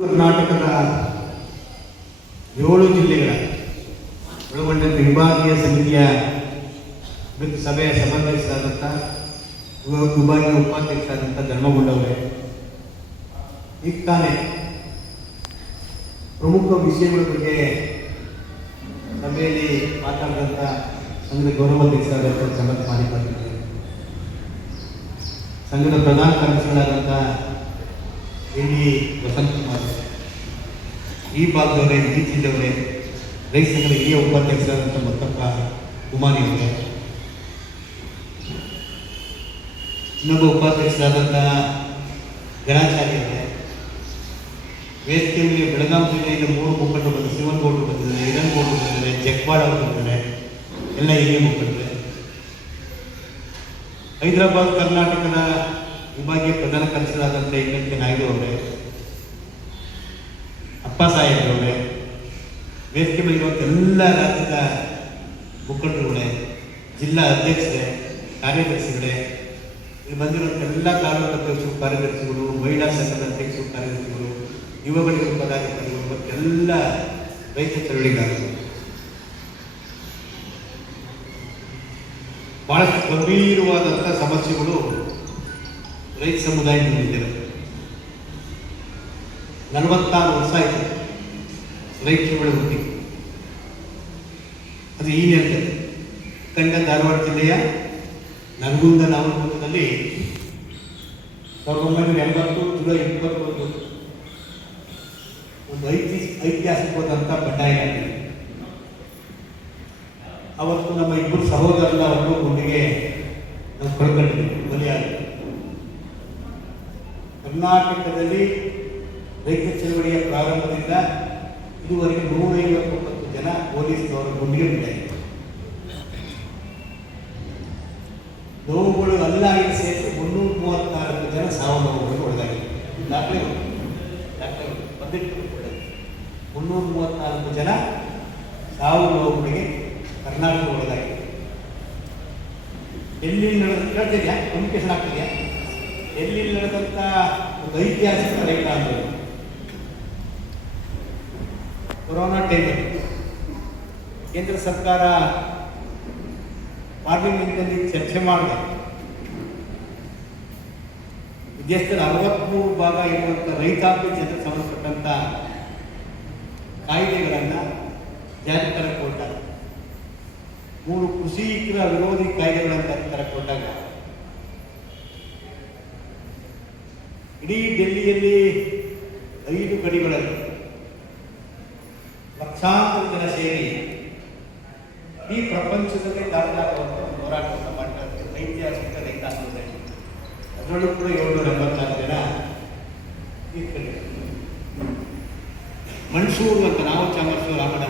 ಕರ್ನಾಟಕದ 7 ಜಿಲ್ಲೆಗಳ ಒಳಗೊಂಡಂತೆ ವಿಭಾಗೀಯ ಸಮಿತಿಯ ಸಭೆಯ ಸಭಾಧ್ಯಕ್ಷರಾದಂಥ ವಿಭಾಗೀಯ ಉಪಾಧ್ಯಕ್ಷರಾದಂಥ ಧರ್ಮಗೊಂಡವರೇ, ಈಗ ತಾನೇ ಪ್ರಮುಖ ವಿಷಯಗಳ ಬಗ್ಗೆ ಸಭೆಯಲ್ಲಿ ಮಾತಾಡಿದಂಥ ಸಂಘದ ಗೌರವಾಧ್ಯಕ್ಷರಾದಂಥ ಸಮರ್ಥ ಮಾಲಿಕರು, ಸಂಘದ ಪ್ರಧಾನ ಕಾರ್ಯದರ್ಶಿಗಳಾದಂಥ ಎಲ್ಲಿ ವಸಂತಕುಮಾರ್, ಈ ಭಾಗದವರೇ, ಈ ಜಿಲ್ಲೆಯವರೇ, ರೈತ ಸಂಘದ ಹಿರಿಯ ಉಪಾಧ್ಯಕ್ಷರಾದಂಥ ಮತ್ತಪ್ಪ ಕುಮಾರಿ ಅವರೇ, ಇನ್ನೊಬ್ಬ ಉಪಾಧ್ಯಕ್ಷರಾದಂಥ ಗಣಾಚಾರ್ಯ ಅವರೇ, ವೇದಿಕೆಯಲ್ಲಿ ಬೆಳಗಾವಿ ಜಿಲ್ಲೆಯಿಂದ 3 ಮುಖಂಡರು ಬಂದು, ಶಿವನಗೌಡರು ಬಂದಿದ್ದಾರೆ, ಹಿರಣ್ಗೌಡರು ಬಂದಿದ್ದಾರೆ, ಜಗ್ವಾಡ್ ಅವರು ಬಂದಿದ್ದಾರೆ, ಎಲ್ಲ ಹಿರಿಯ ಮುಖಂಡರು. ಹೈದರಾಬಾದ್ ಕರ್ನಾಟಕದ ವಿಭಾಗೀಯ ಪ್ರಧಾನ ಕಾರ್ಯದರ್ಶಿಗಳಾದಂಥ ಎನ್ ನಾಯ್ಡು ಅವರೇ, ಅಪ್ಪ ಸಾಹೇಬ್ರವರೇ, ವೇದಿಕೆ ಮೇಲಿರುವಂಥ ಎಲ್ಲ ರಾಜ್ಯದ ಮುಖಂಡರುಗಳೇ, ಜಿಲ್ಲಾ ಅಧ್ಯಕ್ಷರೇ, ಕಾರ್ಯದರ್ಶಿಗಳೇ, ಇಲ್ಲಿ ಬಂದಿರುವಂಥ ಎಲ್ಲ ತಾಲೂಕು ಅಧ್ಯಕ್ಷರು, ಕಾರ್ಯದರ್ಶಿಗಳು, ಮಹಿಳಾ ಸಂಘದ ಅಧ್ಯಕ್ಷರು, ಕಾರ್ಯದರ್ಶಿಗಳು, ಯುವಗಳಿಗೆ ಪದಾಧಿಕಾರಿಗಳು ಮತ್ತೆಲ್ಲ ರೈತ ಚಳವಳಿಗಾರರು, ಬಹಳಷ್ಟು ಗಂಭೀರವಾದಂಥ ಸಮಸ್ಯೆಗಳು ರೈತ ಸಮುದಾಯ ಹೊಂದಿದ್ದಾರೆ. 46 ವರ್ಷ ಆಯಿತು ರೈತ ಚಳವಳಿ ಹುಟ್ಟಿ. ಅದು ಈ ನೆಲದಲ್ಲಿ ಕಂಡ ಧಾರವಾಡ ಜಿಲ್ಲೆಯ ನರಗುಂದ ನಾಮಕೂಟದಲ್ಲಿ 1980 ಜುಲೈ 21 ಒಂದು ಐತಿಹಾಸಿಕವಾದಂಥ ಬಂಡಾಯ ನಡೆದಿದೆ. ಅವತ್ತು ನಮ್ಮ ಇಬ್ಬರು ಸಹೋದರರ ಒಂದು ಗುಂಡಿಗೆ ನಾವು ಕಳ್ಕೊಂಡಿದ್ದೀವಿ, ಬಲಿಯಾಗಿ. ಕರ್ನಾಟಕದಲ್ಲಿ ರೈತ ಚಳವಳಿಯ ಪ್ರಾರಂಭದಿಂದ ಇದುವರೆಗೆ 159 ಜನ ಪೊಲೀಸ್ನವರ ಗುಂಡಿಗೆ ಬಿದ್ದಾಯಿತು. ನೋವುಗಳು ಎಲ್ಲ ಸೇರಿಸಿ 334 ಜನ ಸಾವು ನೋವುಗಳು ಒಳಗಾಗಿದೆ. ದಾಖಲೆ ಬಂದಿಟ್ಟು 334 ಜನ ಸಾವು ನೋವುಗಳಿಗೆ ಕರ್ನಾಟಕ ಒಳಗಾಗಿದೆ. ಎಲ್ಲಿ ಕೇಳ್ತಿದ್ಯಾ, ಕಮ್ಯುನಿಕೇಶನ್ ಆಗ್ತಿದೆಯಾ? ಎಲ್ಲಿ ನಡೆದಂಥ ಒಂದು ಐತಿಹಾಸಿಕ ರೈತ ಆಂದೋಲನ ಕೊರೋನಾ ಟೈಮಲ್ಲಿ ಕೇಂದ್ರ ಸರ್ಕಾರ ಪಾರ್ಲಿಮೆಂಟ್ನಲ್ಲಿ ಚರ್ಚೆ ಮಾಡಿದೆ. ದೇಶದಲ್ಲಿ 63 ಭಾಗ ಇರುವಂಥ ರೈತಾಪಿ ಜನರಿಗೆ ಸಂಬಂಧಪಟ್ಟಂಥ ಕಾಯ್ದೆಗಳನ್ನು ಜಾರಿ ತರಕ್ಕೆ ಕೊಟ್ಟಾಗ, 3 ಕೃಷಿಕರ ವಿರೋಧಿ ಕಾಯ್ದೆಗಳನ್ನು ಜಾರಿ ತರಕ್ಕೆ ಕೊಟ್ಟಾಗ ಇಡೀ ಡೆಲ್ಲಿಯಲ್ಲಿ 5 ಗಡಿಗಳಲ್ಲಿ ಲಕ್ಷಾಂತರ ಜನ ಸೇರಿ ಈ ಪ್ರಪಂಚದಲ್ಲಿ ದಾಖಲಾಗುವಂಥ ಹೋರಾಟವನ್ನು ಮಾಡಿದ್ದಾರೆ. ಐತಿಹಾಸಿಕ ರೈತ ಆಂದೋಲನ. ಅದರಲ್ಲೂ ಕೂಡ 784 ಜನ ತೀರ್ಕೊಂಡಿದ್ದಾರೆ. ಮನ್ಸೂರ್ ಅಂತ ನಾವು ಚಾಮರಾಜ ರಾಮಣ್ಣ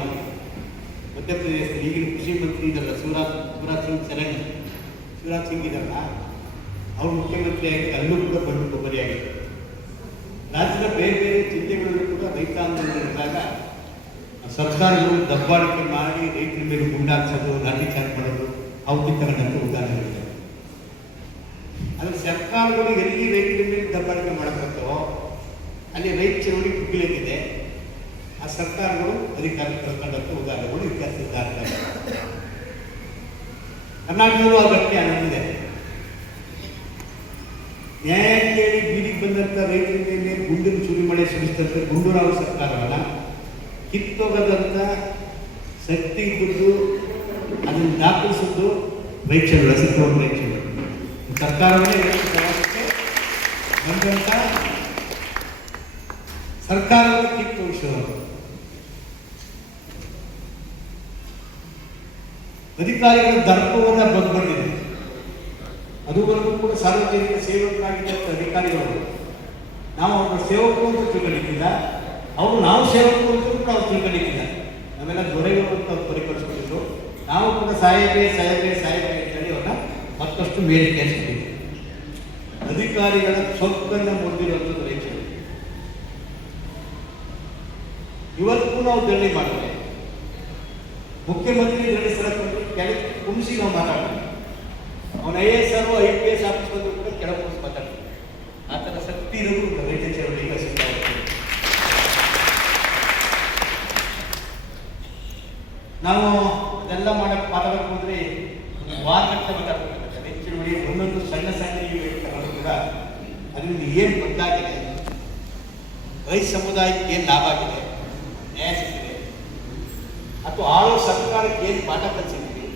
ಮಧ್ಯಪ್ರದೇಶದಲ್ಲಿ ಈಗಿನ ಕೃಷಿ ಮಂತ್ರಿ ಇದ್ದಾರಲ್ಲ, ಶಿವರಾಜ್ ಸಿಂಗ್ ಇದ್ದಾರಲ್ಲ, ಅವರು ಮುಖ್ಯಮಂತ್ರಿಯಾಗಿ ಅಲ್ಲೂ ಕೂಡ ಬಂದು ಕೊಬ್ಬರಿಯಾಗಿದೆ. ರಾಜ್ಯದ ಬೇರೆ ಬೇರೆ ಜಿಲ್ಲೆಗಳಲ್ಲೂ ಕೂಡ ರೈತ ಆಂದೋಲನ ನಡೆದಾಗ ಸರ್ಕಾರಗಳು ದಬ್ಬಾಳಿಕೆ ಮಾಡಿ ರೈತರ ಮೇಲೆ ಗುಂಡಾಕ್ಸೋದು, ಲಾಠಿ ಚಾರ್ಜ್ ಮಾಡೋದು, ಔಷಧಿ ತಗೊಂಡಂಥ ಉದಾಹರಣೆಗಳಿದೆ. ಆದರೆ ಸರ್ಕಾರಗಳು ಎಲ್ಲಿ ರೈತರ ಮೇಲೆ ದಬ್ಬಾಳಿಕೆ ಮಾಡಕತ್ತವೋ ಅಲ್ಲಿ ರೈತ ಚಳವಳಿ ಕುಗ್ಗಿಲೆತ್ತಿದೆ. ಆ ಸರ್ಕಾರಗಳು ಅಧಿಕಾರ ಕಳ್ಕೊಂಡಂಥ ಉದಾಹರಣೆಗಳು ಇತಿಹಾಸದ ದಾಖಲೆ. ಕರ್ನಾಟಕದಲ್ಲೂ ಆ ಘಟನೆ ನಡೆದಿದೆ. ನ್ಯಾಯ ಕೇಳಿ ಬೀದಿಗೆ ಬಂದಂಥ ರೈತರ ಮೇಲೆ ಗುಂಡಿನ ಸುರಿಮಳೆ ಸುರಿಸಿದಂಥ ಗುಂಡೂರಾವ್ ಸರ್ಕಾರವನ್ನು ಕಿತ್ತೊಗದಂಥ ಶಕ್ತಿ ಇದ್ದು ಅದನ್ನು ದಾಖಲಿಸಿದ್ದು ರೈತ ಚಳವಳಿ, ಸಿದ್ದರಾಮಯ್ಯ ರೈತ ಚಳವಳಿ. ಸರ್ಕಾರವೇ ರೈತ ಸಮಾಜಕ್ಕೆ ಬಂದಂಥ ಸರ್ಕಾರವನ್ನು ಕಿತ್ತೊಗಿಸೋದು. ಅಧಿಕಾರಿಗಳ ದರ್ಪವನ್ನು ಬಂದ್ಕೊಂಡಿದೆ. ಅದುವರೆಗೂ ಕೂಡ ಸಾರ್ವಜನಿಕ ಸೇವಕರಾಗಿದ್ದಂಥ ಅಧಿಕಾರಿಗಳು ನಾವು ಅವ್ರ ಸೇವಕರು ಅಂತ ತಿಳ್ಕೊಂಡಿದ್ದಿಲ್ಲ, ಅವರು ನಾವು ಸೇವಕರು ಅಂತ ಕೂಡ ಅವ್ರು ತಿಳ್ಕೊಂಡಿದ್ದಿಲ್ಲ. ನಾವೆಲ್ಲ ದೊರೆಗಳು ಅಂತ ಅವ್ರು ಪರಿಕರಿಸ್ಕೊಂಡಿದ್ರು. ನಾವು ಕೂಡ ಸಾಹೇಬೇ ಅಂತೇಳಿ ಅವ್ರನ್ನ ಮತ್ತಷ್ಟು ಮೇಲೆ ಕೇಳಿಸ್ಕೊಂಡಿದ್ವಿ. ಅಧಿಕಾರಿಗಳ ಸೊಕ್ಕನ್ನು ಮುರಿದಿರುವಂಥದ್ದು ರೈತರು. ಇವತ್ತು ನಾವು ಧರಣಿ ಮಾಡ್ತೇವೆ. ಮುಖ್ಯಮಂತ್ರಿ ಧರಣಿ ಸ್ಥಳಕ್ಕೆ ಕೆಳಗೆ ಕುಣಿಸಿ ನಾವು ಮಾತಾಡ್ತೀವಿ. ಅವನ IAS IPS ಆಫೀಸರ್ ಕೂಡ ಕೆಳಗೆ ಕುಣಿಸಿ ಮಾತಾಡ್ತೀವಿ. ಆ ಥರ ಶಕ್ತಿ ಇರೋದು ರೈತ ಚಳವಳಿಗೆ ಸಿಗ್ತಾ ನಾವು ಅದೆಲ್ಲ ಮಾತಾಡಕ್ಕೆ ಹೋದ್ರೆ ವಾರಗಟ್ಟಲೆ ಮಾತಾಡ್ಬೇಕಾಗುತ್ತೆ. ರೈತ ಚಳವಳಿ ಒಂದೊಂದು ಸಣ್ಣ ಸಣ್ಣ ತಗೊಂಡು ಕೂಡ ಅದರಿಂದ ಏನು ಬದಲಾಗಿದೆ, ರೈತ ಸಮುದಾಯಕ್ಕೆ ಏನು ಲಾಭ ಆಗಿದೆ, ನ್ಯಾಯ ಸಿಕ್ಕಿದೆ, ಅಥವಾ ಆಳೋ ಸರ್ಕಾರಕ್ಕೆ ಏನು ಪಾಠ ಕಲಿಸಿದ್ದೀವಿ,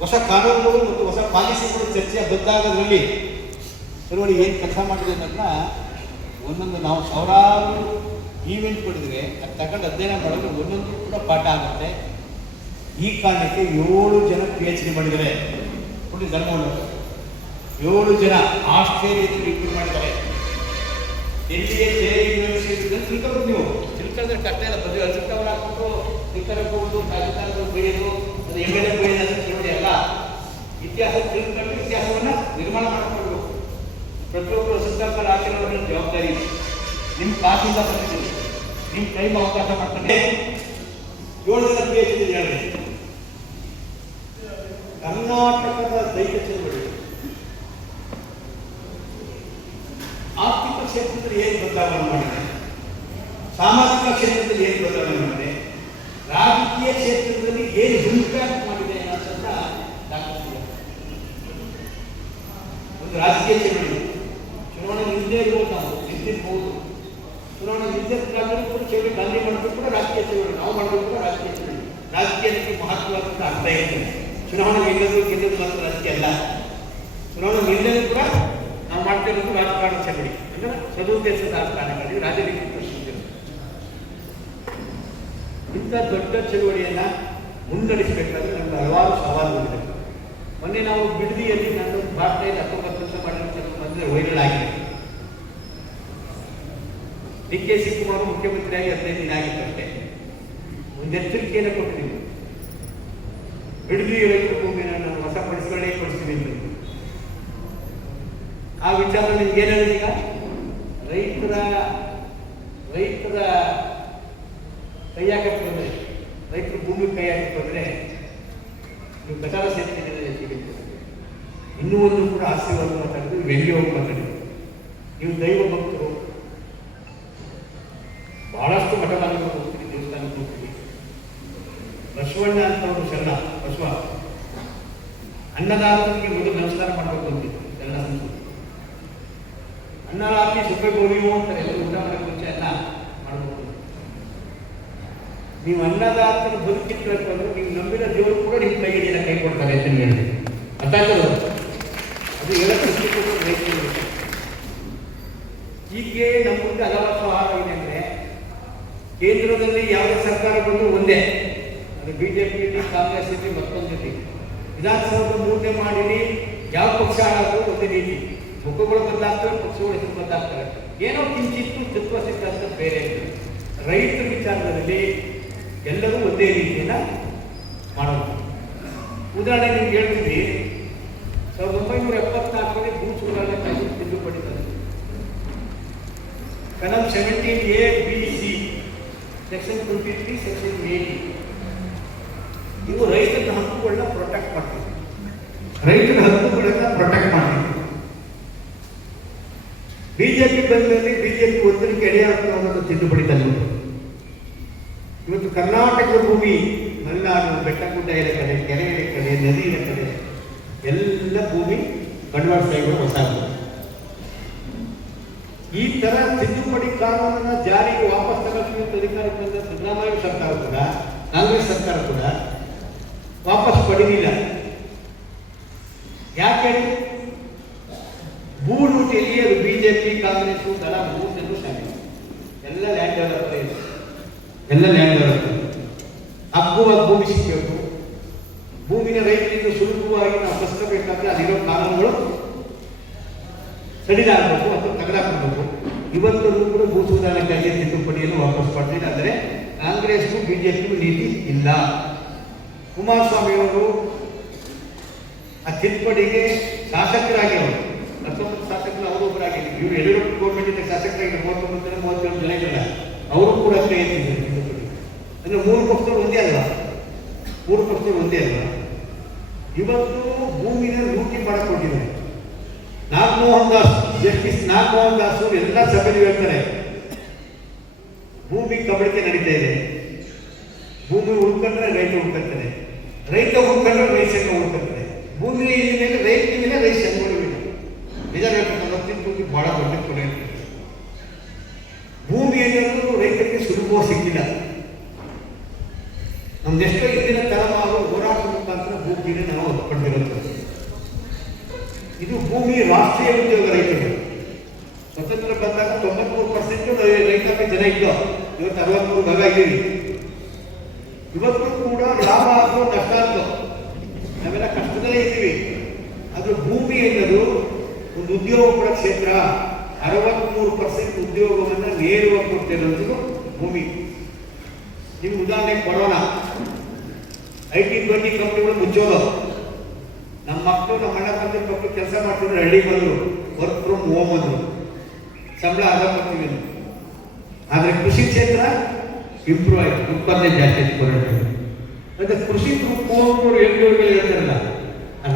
ಹೊಸ ಕಾನೂನುಗಳು ಮತ್ತು ಹೊಸ ಪಾಲಿಸಿಗಳು ಚರ್ಚೆ ಬದಲಾಗೋದ್ರಲ್ಲಿ ಚಳವಳಿ ಏನು ಕೆಲಸ ಮಾಡಿದೆ ಅನ್ನೋದನ್ನ ಒಂದೊಂದು ನಾವು ಸಾವಿರಾರು ಈವೆಂಟ್ ಕೊಡಿದ್ರೆ ಅದು ತಗೊಂಡು ಅಧ್ಯಯನ ಮಾಡಿದ್ರೆ ಒಂದೊಂದು ಕೂಡ ಪಾಠ ಆಗುತ್ತೆ. ಈ ಕಾರಣಕ್ಕೆ 7 ಜನ PhD ಮಾಡಿದ್ದಾರೆ. ನೋಡಿ ಧರ್ಮವನ್ನು 7 ಜನ ಆಸ್ಟ್ರೇಲಿಯಾದಲ್ಲಿ ರಿಕ್ರೂಟ್ ಮಾಡಿದ್ದಾರೆ. ಡೆಲ್ಲಿಯ ಯೂನಿವರ್ಸಿಟಿ ತಿಳ್ಕೊಬೇಕು. ನೀವು ತಿಳ್ಕೊಂಡ್ರೆ ಕಷ್ಟ ಇಲ್ಲ. ಬರೀ ಅರ್ಜಿಕವನ್ನ ಹಾಕ್ಬಿಟ್ಟು ತಿಳ್ಕೊಬಹುದು, ರಾಜಕಾರಣಗಳು ಬೆಳೆಯೋದು, ಅದು MLA ಬೆಳೆಯೋದು ನೋಡಿ ಎಲ್ಲ ಇತಿಹಾಸ ತಿಳ್ಕೊಂಡು ಇತಿಹಾಸವನ್ನು ನಿರ್ಮಾಣ ಮಾಡಿಕೊಳ್ಬೇಕು. ಪ್ರತಿಯೊಬ್ಬರು ಅಸಿಸ್ಟೆಂಟ್ ಹಾಕಿರೋದ್ರ ಜವಾಬ್ದಾರಿ ನಿಮ್ಮ ಕಾಸಿಂದ ಬಂದಿದ್ದೀವಿ. ನಿಮ್ಮ ಟೈಮ್ ಅವಕಾಶ ಮಾಡ್ಕೊಂಡೆ 7 ಜನ PhD ಹೇಳಿ. ಕರ್ನಾಟಕದ ದೈಹಿಕ ಚಳವಳಿ ಆರ್ಥಿಕ ಕ್ಷೇತ್ರದಲ್ಲಿ ಏನು ಬದಲಾವಣೆ ಮಾಡಿದೆ, ಸಾಮಾಜಿಕ ಕ್ಷೇತ್ರದಲ್ಲಿ ಏನು ಬದಲಾವಣೆ ಮಾಡಿದೆ, ರಾಜಕೀಯ ಕ್ಷೇತ್ರದಲ್ಲಿ ಏನು ಇಂಪ್ಯಾಕ್ಟ್ ಮಾಡಿದೆ ಅನ್ನೋದನ್ನ ದಾಖಲಿಸಿದೆ. ಒಂದು ರಾಜಕೀಯ ಚುನಾವಣೆ ನಿಂದೇ ಇರ್ಬೋದು, ನಾವು ನಿಂತಿರ್ಬೋದು. ಚುನಾವಣೆ ನಿಂತಿರ್ತಾಗಲೂ ಕೂಡ ಚಳವಳಿ ಗಾಂಧಿ ಮಾಡೋದು ಕೂಡ ರಾಜಕೀಯ ಚಳವಳಿ, ನಾವು ಮಾಡೋದು ಕೂಡ ರಾಜಕೀಯ ಚಳವಳಿ. ರಾಜಕೀಯಕ್ಕೆ ಮಹತ್ವದ ಅರ್ಥ ಇರ್ತದೆ. ಚುನಾವಣೆ ಗೆಲ್ಲೋದು ಮಾತ್ರ ರಾಜಕೀಯ ಅಲ್ಲ. ಚುನಾವಣೆ ನಿಲ್ಲಲು ಕೂಡ ನಾವು ಮಾಡ್ತಿರೋದು ರಾಜಕಾರಣ ಚಳವಳಿ ಅಂದ್ರೆ ಸದುದ್ದೇಶದ ರಾಜಕಾರಣಗಳಲ್ಲಿ ರಾಜನೀತಿ ಪ್ರಶ್ನಿಸಿರೋದು. ಇಂಥ ದೊಡ್ಡ ಚಳವಳಿಯನ್ನ ಮುನ್ನಡೆಸಬೇಕಾದ್ರೆ ನಮ್ಗೆ ಹಲವಾರು ಸವಾಲುಗಳಿದೆ. ಮೊನ್ನೆ ನಾವು ಬಿಡದಿಯಲ್ಲಿ ನಾನು ಭಾರತದಲ್ಲಿ 19 ವರ್ಷ ಮಾಡಿರೋ ಬಂದರೆ ವೈರಲ್ ಆಗಿದೆ. DK ಶಿವಕುಮಾರ್ ಮುಖ್ಯಮಂತ್ರಿಯಾಗಿ 15 ದಿನ ಆಗಿತ್ತಂತೆ. ಒಂದು ಎಚ್ಚರಿಕೆಯನ್ನು ಕೊಟ್ಟಿದ್ದೀವಿ, ಬಿಡದಿ ರೈತರ ಭೂಮಿಯನ್ನು ನಾನು ವಶಪಡಿಸ್ಕೊಳ್ಳೇ ಕೊಡಿಸ್ತೀನಿ ಅಂತ. ಆ ವಿಚಾರದಲ್ಲಿ ನಿಮ್ಗೆ ಏನು ಹೇಳಿದ, ಈಗ ರೈತರ ಕೈ ಹಾಕಕ್ಕೆ ಬಂದರೆ, ರೈತರ ಭೂಮಿ ಕೈ ಹಾಕಕ್ಕೆ ಬಂದರೆ ನೀವು ಪ್ರಚಾರ ಸೇರ್ತಿದ್ದೀರಿ. ಇನ್ನೂ ಒಂದು ಕೂಡ ಆಶೀರ್ವಾದ ಮಾತಾಡಿದ್ರು, ವ್ಯಂಗ್ಯವಾಗಿ ಮಾತಾಡಿದ್ರು. ನೀವು ದೈವ ಭಕ್ತರು, ಬಹಳಷ್ಟು ಮಠಗಳನ್ನು ಹೋಗ್ತೀರಿ, ದೇವಸ್ಥಾನಕ್ಕೆ ಹೋಗ್ತೀರಿ. ಬಸವಣ್ಣ ಅಂತ ಒಂದು ಶರಣ ಬಸವ ಅನ್ನದಾತನಿಗೆ ಮೊದಲು ನಮಸ್ಕಾರ ಮಾಡಬೇಕು ಅಂತಿತ್ತು ಎಲ್ಲ ಸಂಸ್ಕೃತಿ. ಅನ್ನ ಹಾಕಿ ಸುಬ್ಬೆ ಗೋವಿಯೋ ಅಂತಾರೆ, ಎಲ್ಲರೂ ಊಟ ಮಾಡೋಕ್ಕೆ ಮುಂಚೆ ಅನ್ನ ಮಾಡಬೇಕು. ನೀವು ಅನ್ನದಾತನ ಬದುಕಿರ್ಬೇಕು ಅಂದ್ರೆ ನೀವು ನಂಬಿದ ದೇವರು ಕೂಡ ನಿಮ್ಮ ಕೈ ಹಿಡಿಯ ಕೈ ಕೊಡ್ತಾರೆ ಅಂತ ಹೇಳಿದೆ. ಅರ್ಥಾಗ್ತದೆ ಅದು ಎಲ್ಲ ರೈತರು. ಹೀಗೆ ನಮ್ಮ ಮುಂದೆ ಹಲವಾರು ಸವಾಲು ಇದೆ. ಅಂದರೆ ಕೇಂದ್ರದಲ್ಲಿ ಯಾವುದೇ ಸರ್ಕಾರ ಬಂದರೂ ಒಂದೇ, ಅದು BJP ಇರಲಿ, ಕಾಂಗ್ರೆಸ್ ಇರಲಿ, ಮತ್ತೊಂದು ಇರಲಿ. ವಿಧಾನಸೌಧ ಮೂರನೇ ಮಾಡಿರಿ, ಯಾವ ಪಕ್ಷ ಆಡೋದು ಒಂದೇ ನೀತಿ. ಮುಖಗಳು ಬದಲಾಗ್ತವೆ, ಪಕ್ಷಗಳು ಹೆಸರು ಬದಲಾಗ್ತವೆ. ಏನೋ ಕಿಂಚಿತ್ತು ತತ್ವ ಸಿದ್ಧಾಂತ ಬೇರೆ. ರೈತರ ವಿಚಾರದಲ್ಲಿ ಎಲ್ಲರೂ ಒಂದೇ ರೀತಿಯನ್ನು ಮಾಡೋದು. ಉದಾಹರಣೆ ನಿಮ್ಗೆ ಹೇಳ್ತೀವಿ, 1974ರಲ್ಲಿ ಭೂ ಸುಧಾರಣೆ ಕಾಯ್ದೆ ತಿದ್ದುಪಡಿ ತಂದಿದೆ. ಕಲಂ 17A-B-C, ಸೆಕ್ಷನ್ 23, ಸೆಕ್ಷನ್ 80 ಇವು ರೈತರ ಹಕ್ಕುಗಳನ್ನ ಪ್ರೊಟೆಕ್ಟ್ ಮಾಡ್ತೀವಿ. ರೈತರ ಹಕ್ಕುಗಳನ್ನ ಪ್ರೊಟೆಕ್ಟ್ ಮಾಡ್ತೀವಿ. BJP ಬಂದಲ್ಲಿ BJP ಒತ್ತಡಕ್ಕೆ ಎಡೆಯಾಗ್ತದೆ ಅನ್ನೋದು ತಿದ್ದುಪಡಿ ತಂದಿದೆ. ಇವತ್ತು ಕರ್ನಾಟಕದ ಭೂಮಿ ಮಲೆನಾಡು, ಬೆಟ್ಟ ಗುಡ್ಡ ಇರೋ ಕಡೆ, ಕೆರೆ ಇರೋ ಕಡೆ, ನದಿ ಇರೋ ಕಡೆ ಎಲ್ಲ ಭೂಮಿ ಬಂಡವಾಳ ಸಾಹಿಗಳು ಹೊಸ. ಈ ತರ ತಿದ್ದುಪಡಿ ಕಾನೂನನ್ನ ಜಾರಿಗೆ ವಾಪಸ್ ತಗೊಳ್ಳುವಂತ ಅಧಿಕಾರಕ್ಕೆ ಬಂದ ಸಿದ್ದರಾಮಯ್ಯ ಸರ್ಕಾರ ಕೂಡ, ಕಾಂಗ್ರೆಸ್ ಸರ್ಕಾರ ಕೂಡ ವಾಪಸ್ ಪಡೆದಿಲ್ಲ. ಯಾಕೆ? ಭೂ ಲೂಟಿಯಲ್ಲಿ ಅದು BJP, ಕಾಂಗ್ರೆಸ್ ದಳ 3 ಜನರು ಶಾಮಿಲ್. ಎಲ್ಲ ಲ್ಯಾಂಡ್ ಡೆವಲಪರ್, ಎಲ್ಲ ಲ್ಯಾಂಡ್ ಡೆವಲಪರ್. ಹಕ್ಕುವಾಗಿ ಭೂಮಿ ಸಿಗಬೇಕು. ಭೂಮಿನ ರೈತರಿಂದ ಸುಲಭವಾಗಿ ನಾವು ಕಷ್ಟಬೇಕಾದ್ರೆ ಅಲ್ಲಿರೋ ಕಾನೂನುಗಳು ಸಡಿಲಾಗಬೇಕು ಅಥವಾ ತಗಲಾಕಬೇಕು. ಇವತ್ತು ಕೂಡ ಭೂ ಸುಧಾರಣೆ ಕಾಯ್ದೆ ತಿದ್ದುಪಡಿಯನ್ನು ವಾಪಸ್ ಪಡೆದಿಲ್ಲ. ಅಂದರೆ ಕಾಂಗ್ರೆಸ್ಗೂ BJPಗೂ ನೀತಿ ಇಲ್ಲ. ಕುಮಾರಸ್ವಾಮಿಯವರು ಆ ತಿದ್ದುಪಡಿಗೆ ಶಾಸಕರಾಗಿ ಅವರು 19 ಶಾಸಕರು ಅವರೊಬ್ಬರಾಗಿದ್ದಾರೆ. ಇವರು ಎಲ್ಲರೂ ಗೌರ್ಮೆಂಟ್ ಶಾಸಕರಾಗಿ 39-37 ಜನ ಇರಲ್ಲ, ಅವರು ಕೂಡ ಕೈ ಎತ್ತಿದ್ದಾರೆ ತಿದ್ದುಪಡಿ. ಅಂದರೆ 3 ಪಕ್ಷಗಳು ಒಂದೇ ಅಲ್ವಾ? 3 ಪಕ್ಷಗಳು ಒಂದೇ ಅಲ್ವಾ? ಇವತ್ತು ಭೂಮಿನ ಲೂಟಿ ಮಾಡಿಕೊಂಡಿದ್ದಾರೆ. ನಾಗಮೋಹನ್ ದಾಸ್, ಜಸ್ಟಿಸ್ ನಾಗಮೋಹನ್ ದಾಸ್ ಎಲ್ಲ ಸಭೆಯಲ್ಲಿ ಹೇಳ್ತಾರೆ, ಭೂಮಿ ಕಬಳಿಕೆ ನಡೀತಾ ಇದೆ. ಭೂಮಿ ಉಳ್ಕೊಂಡ್ರೆ ರೈತ ಉಳ್ಕೊಳ್ತಾನೆ, ರೈತ ಉಳ್ಕೊಂಡ್ರೆ ರೈತ ಸಂಘ ಉಳ್ಕೊಳ್ತಾನೆ. ಭೂಮಿ ಮೇಲೆ ರೈತ ಮೇಲೆ ರೈತ ಸಂಘಗಳಿಲ್ಲ. ನಿಜ ಹೇಳ್ಕೊಂಡು ಭಾಳ ದೊಡ್ಡ ಕೊನೆ. ಭೂಮಿ ಅನ್ನೋದು ರೈತರಿಗೆ ಸುಲಭವಾಗಿ ಸಿಕ್ಕಿಲ್ಲ. ನಮ್ದೆಷ್ಟೋ ಇಂದಿನ ತಲೆಮಾರು ಹೋರಾಟ ಮುಖಾಂತರ ಭೂಮಿಗೆ ನಾವು ಹೊತ್ಕೊಂಡಿರುತ್ತದೆ. ಇದು ಭೂಮಿ ರಾಷ್ಟ್ರೀಯ ಉದ್ಯೋಗ ರೈತರು. ಸ್ವತಂತ್ರ ಬಂದಾಗ 93% ರೈತಾಪಿ ಜನ ಇದ್ದು, ಇವತ್ತು 63 ಭಾಗ ಇದ್ದೀವಿ. ಇವತ್ತು ಕೂಡ ಲಾಭ ಆಗೋ ನಷ್ಟ ಆಗೋ ನಾವೆಲ್ಲ ಕಷ್ಟದಲ್ಲೇ ಇದ್ದೀವಿ. ಅದು ಭೂಮಿ ಎನ್ನೋದು ಒಂದು ಉದ್ಯೋಗ ಕೊಡೋ ಕ್ಷೇತ್ರ. 63% ಉದ್ಯೋಗವನ್ನು ನೇರವಾಗಿ ಕೊಡ್ತಿರೋದು ಭೂಮಿ. ನಿಮ್ಗೆ ಉದಾಹರಣೆ ಕೊರೋನಾ, IT ಬನ್ನಿ ಕಂಪ್ನಿಗಳು ಮುಚ್ಚೋದು. ನಮ್ಮ ಮಕ್ಕಳು ನಮ್ಮ ಅಣ್ಣ ತಂದೆ ಮಕ್ಕಳು ಕೆಲಸ ಮಾಡ್ತಿದ್ರು, ಹಳ್ಳಿ ಬಂದರು, ವರ್ಕ್ ಫ್ರಮ್ ಹೋಮ್ ಅಂದರು, ಸಂಬಳ ಅರ್ಧ ಕೊಡ್ತೀವಿ. ಆದರೆ ಕೃಷಿ ಕ್ಷೇತ್ರ ಇಂಪ್ರೂವ್ ಆಯಿತು, ಉತ್ಪಾದನೆ ಜಾಸ್ತಿ ಆಯ್ತು ಕೊರೋನಾ. ಮತ್ತೆ ಕೃಷಿ ಅವರು ಹೇಳ್ತಾರಲ್ಲ,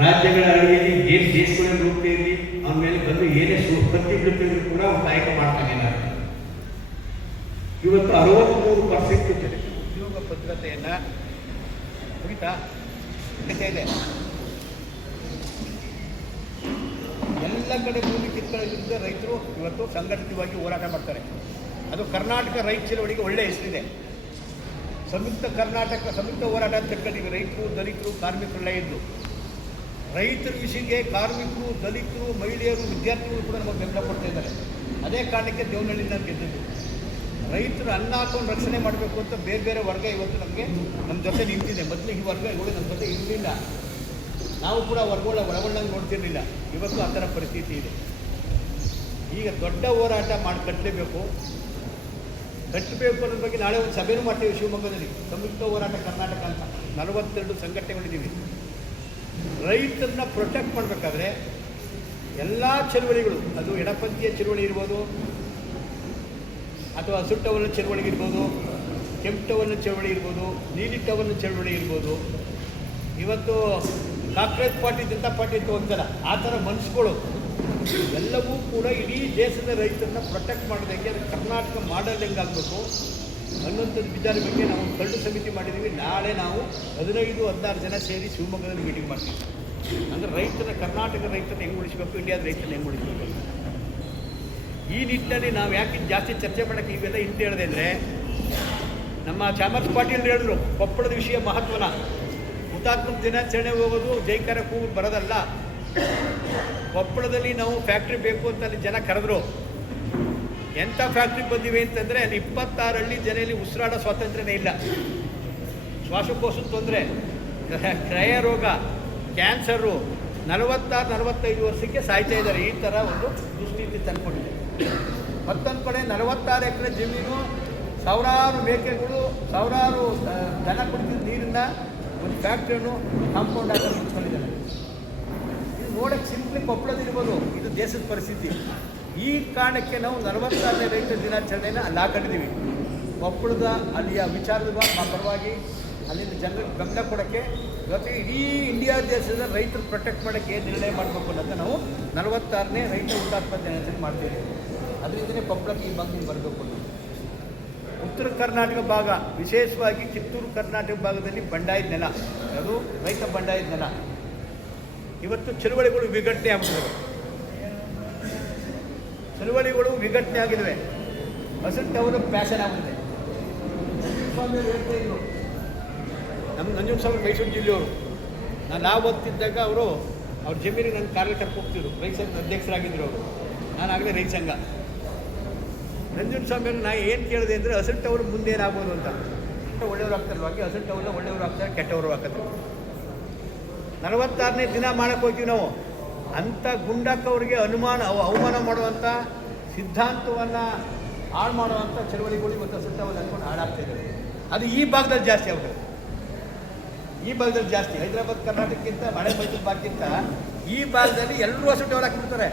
ರಾಜ್ಯಗಳ ಅಡಿಯಲ್ಲಿ ದೇಶಗಳ ರೂಪದಲ್ಲಿ ಅವನ ಮೇಲೆ ಬಂದು ಏನೇ ಸುಪತ್ತಿ ಬಿಡುತ್ತಿದ್ರು ಕೂಡ ಅವ್ನು ಕಾಯಕ ಮಾಡ್ತಾನೆ. ನಾನು ಇವತ್ತು 63% ಉದ್ಯೋಗ ಭದ್ರತೆಯನ್ನು ಕುರಿತಾ ಇದೆ. ಎಲ್ಲ ಕಡೆ ಭೂಮಿ ಕಿತ್ಕೊಳ್ಳೋ ವಿರುದ್ಧ ರೈತರು ಇವತ್ತು ಸಂಘಟಿತವಾಗಿ ಹೋರಾಟ ಮಾಡ್ತಾರೆ. ಅದು ಕರ್ನಾಟಕ ರೈತ ಚಳವಳಿಗೆ ಒಳ್ಳೆಯ ಹೆಸರಿದೆ. ಸಂಯುಕ್ತ ಹೋರಾಟ ಅಂತ ಕಟ್ಟಿದ್ದೀವಿ. ರೈತರು, ದಲಿತರು, ಕಾರ್ಮಿಕರೆಲ್ಲ ಇದ್ದು ರೈತರ ವಿಷಯಕ್ಕೆ ಕಾರ್ಮಿಕರು, ದಲಿತರು, ಮಹಿಳೆಯರು, ವಿದ್ಯಾರ್ಥಿಗಳು ಕೂಡ ನಮಗೆ ಬೆಂಬಲ ಕೊಡ್ತಾ ಇದ್ದಾರೆ. ಅದೇ ಕಾರಣಕ್ಕೆ ದೇವನಹಳ್ಳಿಯಿಂದ ಗೆದ್ದಿದ್ದು. ರೈತರು ಅನ್ನ ಹಾಕೊಂಡು ರಕ್ಷಣೆ ಮಾಡಬೇಕು ಅಂತ ಬೇರೆ ಬೇರೆ ವರ್ಗ ಇವತ್ತು ನಮ್ಮ ಜೊತೆ ನಿಂತಿದೆ. ಮೊದಲು ಈ ವರ್ಗಗಳು ನಮ್ಮ ಜೊತೆ ಇರಲಿಲ್ಲ. ನಾವು ಕೂಡ ವರ್ಗಗಳ ಒಳಗೊಳ್ಳಂಗೆ ನೋಡ್ತಿರಲಿಲ್ಲ. ಇವತ್ತು ಆ ಥರ ಪರಿಸ್ಥಿತಿ ಇದೆ. ಈಗ ದೊಡ್ಡ ಹೋರಾಟ ಕಟ್ಟಬೇಕು ಅನ್ನೋ ಬಗ್ಗೆ ನಾಳೆ ಒಂದು ಸಭೆನೂ ಮಾಡ್ತೀವಿ ಶಿವಮೊಗ್ಗದಲ್ಲಿ. ಸಂಯುಕ್ತ ಹೋರಾಟ ಕರ್ನಾಟಕ ಅಂತ 42 ಸಂಘಟನೆಗಳಿದ್ದೀವಿ. ರೈತರನ್ನ ಪ್ರೊಟೆಕ್ಟ್ ಮಾಡಬೇಕಾದ್ರೆ ಎಲ್ಲ ಚಳುವಳಿಗಳು, ಅದು ಎಡಪಂಥೀಯ ಚಳುವಳಿ ಇರ್ಬೋದು, ಅಥವಾ ಹಸಿರು ಟವಲ್ ಚಳುವಳಿ ಇರ್ಬೋದು, ಕೆಂಪು ಟವಲ್ ಚಳುವಳಿ ಇರ್ಬೋದು, ನೀಲಿ ಟವಲ್ ಚಳುವಳಿ ಇರ್ಬೋದು, ಇವತ್ತು ಕಾಂಗ್ರೆಸ್ ಪಾರ್ಟಿ, ಜನತಾ ಪಾರ್ಟಿ ಅಂತ ಹೋಗ್ತಲ್ಲ, ಆ ಥರ ಮನಸ್ಸುಗಳು ಎಲ್ಲವೂ ಕೂಡ ಇಡೀ ದೇಶದ ರೈತರನ್ನ ಪ್ರೊಟೆಕ್ಟ್ ಮಾಡೋದಕ್ಕೆ ಅದು ಕರ್ನಾಟಕ ಮಾಡಲ್ ಹೆಂಗಾಗಬೇಕು ಅನ್ನೋಂಥದ್ದು ವಿಚಾರ ಬಗ್ಗೆ ನಾವು ಒಂದು ಕರಡು ಸಮಿತಿ ಮಾಡಿದ್ದೀವಿ. ನಾಳೆ ನಾವು 15-16 ಜನ ಸೇರಿ ಶಿವಮೊಗ್ಗದಲ್ಲಿ ಮೀಟಿಂಗ್ ಮಾಡ್ತೀವಿ. ಅಂದರೆ ಕರ್ನಾಟಕ ರೈತರನ್ನ ಹೆಂಗೆ ಉಳಿಸ್ಬೇಕು, ಇಂಡಿಯಾದ ರೈತರನ್ನ ಹೆಂಗೆ ಉಳಿಸ್ಬೇಕು. ಈ ನಿಟ್ಟಿನಲ್ಲಿ ನಾವು ಯಾಕೆ ಜಾಸ್ತಿ ಚರ್ಚೆ ಮಾಡೋಕ್ಕೆ ಇವೆಲ್ಲ ಇಂತ ಹೇಳಿದೆ ಅಂದರೆ, ನಮ್ಮ ಚಾಮರ್ಸ್ ಪಾಟೀಲ್ ಹೇಳಿದ್ರು ಕೊಪ್ಪಳದ ವಿಷಯ ಮಹತ್ವನ. ಹುತಾತ್ಮ ದಿನಾಚರಣೆ ಹೋಗೋದು ಜೈಕಾರ ಕೂಗು ಬರೋದಲ್ಲ. ಕೊಪ್ಪಳದಲ್ಲಿ ನಾವು ಫ್ಯಾಕ್ಟ್ರಿ ಬೇಕು ಅಂತ ಅಲ್ಲಿ ಜನ ಕರೆದ್ರು. ಎಂಥ ಫ್ಯಾಕ್ಟ್ರಿ ಬಂದಿವೆ ಅಂತಂದರೆ ಅಲ್ಲಿ 26 ಹಳ್ಳಿ ಜನರಲ್ಲಿ ಉಸಿರಾಡೋ ಸ್ವಾತಂತ್ರ್ಯನೇ ಇಲ್ಲ. ಶ್ವಾಸಕೋಶದ ತೊಂದರೆ, ಕ್ರಯ ರೋಗ, ಕ್ಯಾನ್ಸರು, 46-45 ವರ್ಷಕ್ಕೆ ಸಾಯ್ತಾ ಇದ್ದಾರೆ. ಈ ಥರ ಒಂದು ದುಸ್ಥಿತಿ ತಂದ್ಕೊಂಡಿದೆ. ಮತ್ತೊಂದು ಕಡೆ 46 ಎಕರೆ ಜಮೀನು, ಸಾವಿರಾರು ಮೇಕೆಗಳು, ಸಾವಿರಾರು ದನ ಕುಡಿದ ನೀರನ್ನು ಒಂದು ಫ್ಯಾಕ್ಟ್ರಿಯನ್ನು ಕಾಂಪೌಂಡ್ ಹಾಕಿ ನಿಂತ್ಕೊಂಡಿದ್ದಾರೆ. ಇದು ನೋಡೋಕ್ಕೆ ಸಿಂಪ್ಲಿ ಕೊಪ್ಪಳದಿರ್ಬೋದು, ಇದು ದೇಶದ ಪರಿಸ್ಥಿತಿ. ಈ ಕಾರಣಕ್ಕೆ ನಾವು 46ನೇ ರೈತ ದಿನಾಚರಣೆಯನ್ನು ಅಲ್ಲಿ ಹಾಕೊಂಡಿದ್ದೀವಿ. ಕೊಪ್ಪಳದ ಅಲ್ಲಿಯ ವಿಚಾರದ ಪರವಾಗಿ ಅಲ್ಲಿಂದ ಜನರಿಗೆ ಗಮನ ಕೊಡೋಕ್ಕೆ, ಜೊತೆಗೆ ಇಡೀ ಇಂಡಿಯಾ ದೇಶದ ರೈತರು ಪ್ರೊಟೆಕ್ಟ್ ಮಾಡೋಕ್ಕೆ ಏನು ನಿರ್ಣಯ ಮಾಡಬೇಕು ಅನ್ನೋದನ್ನು ನಾವು 46ನೇ ರೈತ ಹುತಾತ್ಮ ದಿನಾಚರಣೆ ಮಾಡ್ತೀವಿ. ಅದರಿಂದಲೇ ಕೊಪ್ಪಳಕ್ಕೆ ಈ ಭಾಗದಿಂದ ಬರಬೇಕು ಅನ್ನೋದು. ಉತ್ತರ ಕರ್ನಾಟಕ ಭಾಗ, ವಿಶೇಷವಾಗಿ ಕಿತ್ತೂರು ಕರ್ನಾಟಕ ಭಾಗದಲ್ಲಿ ಬಂಡಾಯದ ನೆಲ, ಅದು ರೈತ ಬಂಡಾಯದ ನೆಲ. ಇವತ್ತು ಚಳುವಳಿಗಳು ವಿಘಟನೆ ಆಗ್ಬಿಟ್ಟಿವೆ. ಆಗಿದ್ದಾವೆ. ಹಸಿರು ಟವರ್ ಪ್ಯಾಷನ್ ಆಗಿದೆ. ಸ್ವಾಮಿ ಹೇಳ್ತಾ ಇದ್ರು, ನಮ್ಮ ನಂಜುಂಡಸ್ವಾಮಿ ಮೈಸೂರು ಜಿಲ್ಲೆಯವರು. ನಾವು ಓದ್ತಿದ್ದಾಗ ಅವ್ರ ಜಮೀನಿಗೆ ನನ್ನ ಕಾರಲ್ಲಿ ಕರ್ಕೊಂಡು ಹೋಗ್ತಿದ್ರು. ರೈತ ಸಂಘದ ಅಧ್ಯಕ್ಷರಾಗಿದ್ದರು ಅವರು. ನಾನು ಆಗಲೇ ರೈತ ಸಂಘ. ನಂಜುಂಡಸ್ವಾಮಿಯವರು ನಾ ಏನು ಕೇಳಿದೆ ಅಂದರೆ, ಹಸಿರು ಟವರ್ ಮುಂದೇನಾಗ್ಬೋದು ಅಂತ. ಒಳ್ಳೆಯವರು ಆಗ್ತಾರಲ್ವ, ಹಾಗೆ ಹಸಿರು ಟವರ್ನ ಒಳ್ಳೆಯವರು ಆಗ್ತಾರೆ, ಕೆಟ್ಟವರು ಹಾಕಿದ್ರು. 46ನೇ ದಿನ ಮಾಡೋಕ್ಕೆ ಹೋಗ್ತೀವಿ ನಾವು. ಅಂಥ ಗುಂಡಕ್ಕವ್ರಿಗೆ ಅವಮಾನ ಮಾಡುವಂಥ ಸಿದ್ಧಾಂತವನ್ನು ಹಾಳು ಮಾಡುವಂಥ ಚಳವಳಿಗಳು ಇವತ್ತು ಹಸಿರು ಟವರ್ ಅಂದ್ಕೊಂಡು ಹಾಳಾಗ್ತಾಯಿದ್ದಾರೆ. ಅದು ಈ ಭಾಗದಲ್ಲಿ ಜಾಸ್ತಿ ಆಗುತ್ತೆ. ಹೈದರಾಬಾದ್ ಕರ್ನಾಟಕಕ್ಕಿಂತ ಮೈಸೂರು ಭಾಗಕ್ಕಿಂತ ಈ ಭಾಗದಲ್ಲಿ ಎಲ್ಲರೂ ಹಸಿರು ಟವರ್ ಹಾಕಿಬಿಡ್ತಾರೆ.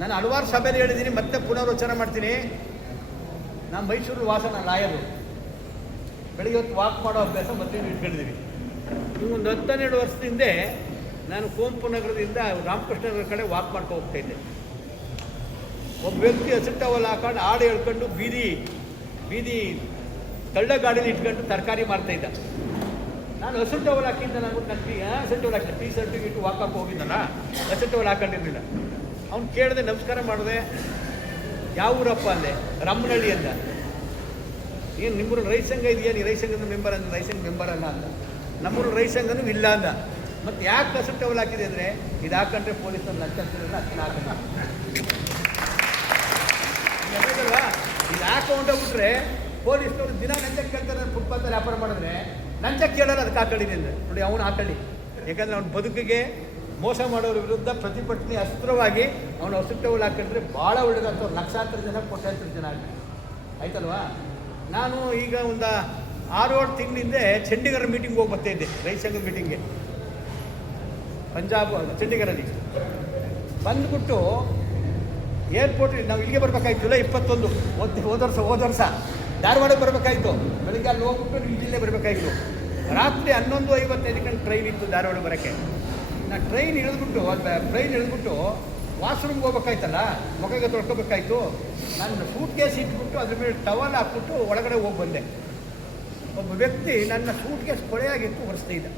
ನಾನು ಹಲವಾರು ಸಭೆಯಲ್ಲಿ ಹೇಳಿದ್ದೀನಿ, ಮತ್ತೆ ಪುನರ್ವಚನ ಮಾಡ್ತೀನಿ. ನಾನು ಮೈಸೂರು ವಾಸನ ಲಾಯರು. ಬೆಳಿಗ್ಗೆ ಹೊತ್ತು ವಾಕ್ ಮಾಡೋ ಅಭ್ಯಾಸ ಮತ್ತೆ ಇಟ್ಕೊಂಡಿದ್ದೀವಿ. ಒಂದು 10-12 ವರ್ಷದಿಂದ ನಾನು ಕುವೆಂಪು ನಗರದಿಂದ ರಾಮಕೃಷ್ಣ ನಗರ ಕಡೆ ವಾಕ್ ಮಾಡ್ಕೊ ಹೋಗ್ತಾಯಿದ್ದೆ. ಒಬ್ಬ ವ್ಯಕ್ತಿ ಹಸಿರು ಟವಲ್ ಹಾಕೊಂಡು ಹಾಡು ಹೇಳ್ಕೊಂಡು ಬೀದಿ ತಳ್ಳ ಗಾಡೀಲಿ ಇಟ್ಕೊಂಡು ತರಕಾರಿ ಮಾರ್ತಾಯಿದ್ದ. ನಾನು ಹಸಿರು ಟವಲ್ ಹಾಕಿದ್ದ, ನಾನು ಹಸಿರು ಟವಲ್ ಹಾಕಿದ್ದೆ, ಪಿ ಸರ್ಟಿಫಿಕೇಟು ವಾಕಪ್ ಹೋಗಿದ್ದಲ್ಲ, ಹಸಿರು ಟವಲ್ ಹಾಕೊಂಡಿರಲಿಲ್ಲ. ಅವ್ನು ಕೇಳಿದೆ, ನಮಸ್ಕಾರ ಮಾಡಿದೆ, ಯಾವ ಊರಪ್ಪ ಅಂದೆ. ರಮ್ಮನಹಳ್ಳಿ ಅಂದ. ಏನು ನಿಮ್ಮೂರಲ್ಲಿ ರೈತ ಸಂಘ ಇದೆಯಾ, ನೀ ರೈತ ಸಂಘದ ಮೆಂಬರ್ ಅಂದ. ರೈತ ಸಂಘ ಮೆಂಬರ್ ಅಲ್ಲ ಅಂದ. ನಮ್ಮೂರಲ್ಲಿ ರೈತ ಸಂಘನೂ ಇಲ್ಲ ಅಂದ. ಮತ್ತು ಯಾಕೆ ಹಸಿರು ಟವಲ್ ಹಾಕಿದೆ ಅಂದರೆ, ಇದು ಹಾಕೊಂಡ್ರೆ ಪೊಲೀಸರು ಲಂಚ ಅಂತಿರಲ್ಲ, ಅದಕ್ಕೆ ಹಾಕಲ್ಲ. ಅಲ್ವಾ, ಇದು ಹಾಕೋ ಹೊಂಟೋಗ್ಬಿಟ್ರೆ ಪೊಲೀಸ್ನವರು ದಿನ ಲಂಚಕ್ಕೆ ಕೇಳ್ತಾರೆ. ಫುಟ್ಪಾತಲ್ಲಿ ವ್ಯಾಪಾರ ಮಾಡಿದ್ರೆ ಲಂಚ ಕೇಳೋಲ್ಲ, ಅದಕ್ಕೆ ಹಾಕೊಳ್ಳಿದೆ ಅಂದರೆ ನೋಡಿ, ಅವನು ಹಾಕೊಳ್ಳಿ. ಯಾಕಂದರೆ ಅವ್ನ ಬದುಕಿಗೆ ಮೋಸ ಮಾಡೋರ ವಿರುದ್ಧ ಪ್ರತಿಭಟನೆ ಅಸ್ತ್ರವಾಗಿ ಅವನು ಹಸಿರು ಟವಲ್ ಹಾಕೊಂಡ್ರೆ ಭಾಳ ಒಳ್ಳೆಯದಾಗ್ತವ್ರು. ಲಕ್ಷಾಂತರ ಜನ, ಕೋಟ್ಯಾಂತರ ಜನ ಆಗ್ತದೆ. ಆಯ್ತಲ್ವಾ? ನಾನು ಈಗ ಒಂದು 6-7 ತಿಂಗಳಿಂದ ಚಂಡೀಗಢ ಮೀಟಿಂಗ್ ಹೋಗಿ ಬರ್ತಾಯಿದ್ದೆ, ರೈತ ಸಂಘದ ಮೀಟಿಂಗ್ಗೆ, ಪಂಜಾಬ್ ಚಂಡೀಗಢಲ್ಲಿ. ಬಂದುಬಿಟ್ಟು ಏರ್ಪೋರ್ಟ್ ನಾವು ಇಲ್ಲಿಗೆ ಬರಬೇಕಾಯ್ತು, ಜುಲೈ 21, ಹೋದ ವರ್ಷ ಧಾರವಾಡಕ್ಕೆ ಬರಬೇಕಾಯ್ತು. ಬೆಳಿಗ್ಗೆ ಅಲ್ಲಿ ಹೋಗ್ಬಿಟ್ಟು ನಿಮ್ಮ ಜಿಲ್ಲೆ ಬರಬೇಕಾಯ್ತು. ರಾತ್ರಿ 11:55 ಟ್ರೈನ್ ಇತ್ತು ಧಾರವಾಡ ಬರೋಕ್ಕೆ. ನಾನು ಟ್ರೈನ್ ಇಳಿದ್ಬಿಟ್ಟು ವಾಶ್ರೂಮ್ಗೆ ಹೋಗ್ಬೇಕಾಯ್ತಲ್ಲ, ಮೊಗಗೆ ತೊಳ್ಕೊಬೇಕಾಯ್ತು. ನಾನು ಸೂಟ್ ಕೇಸ್ ಇಟ್ಬಿಟ್ಟು ಅದ್ರ ಮೇಲೆ ಟವಲ್ ಹಾಕ್ಬಿಟ್ಟು ಒಳಗಡೆ ಹೋಗಿ ಬಂದೆ. ಒಬ್ಬ ವ್ಯಕ್ತಿ ನನ್ನ ಸೂಟ್ ಕೇಸ್ ಕೊಳೆಯಾಗಿತ್ತು, ಒರೆಸ್ತಾ ಇದ್ದ.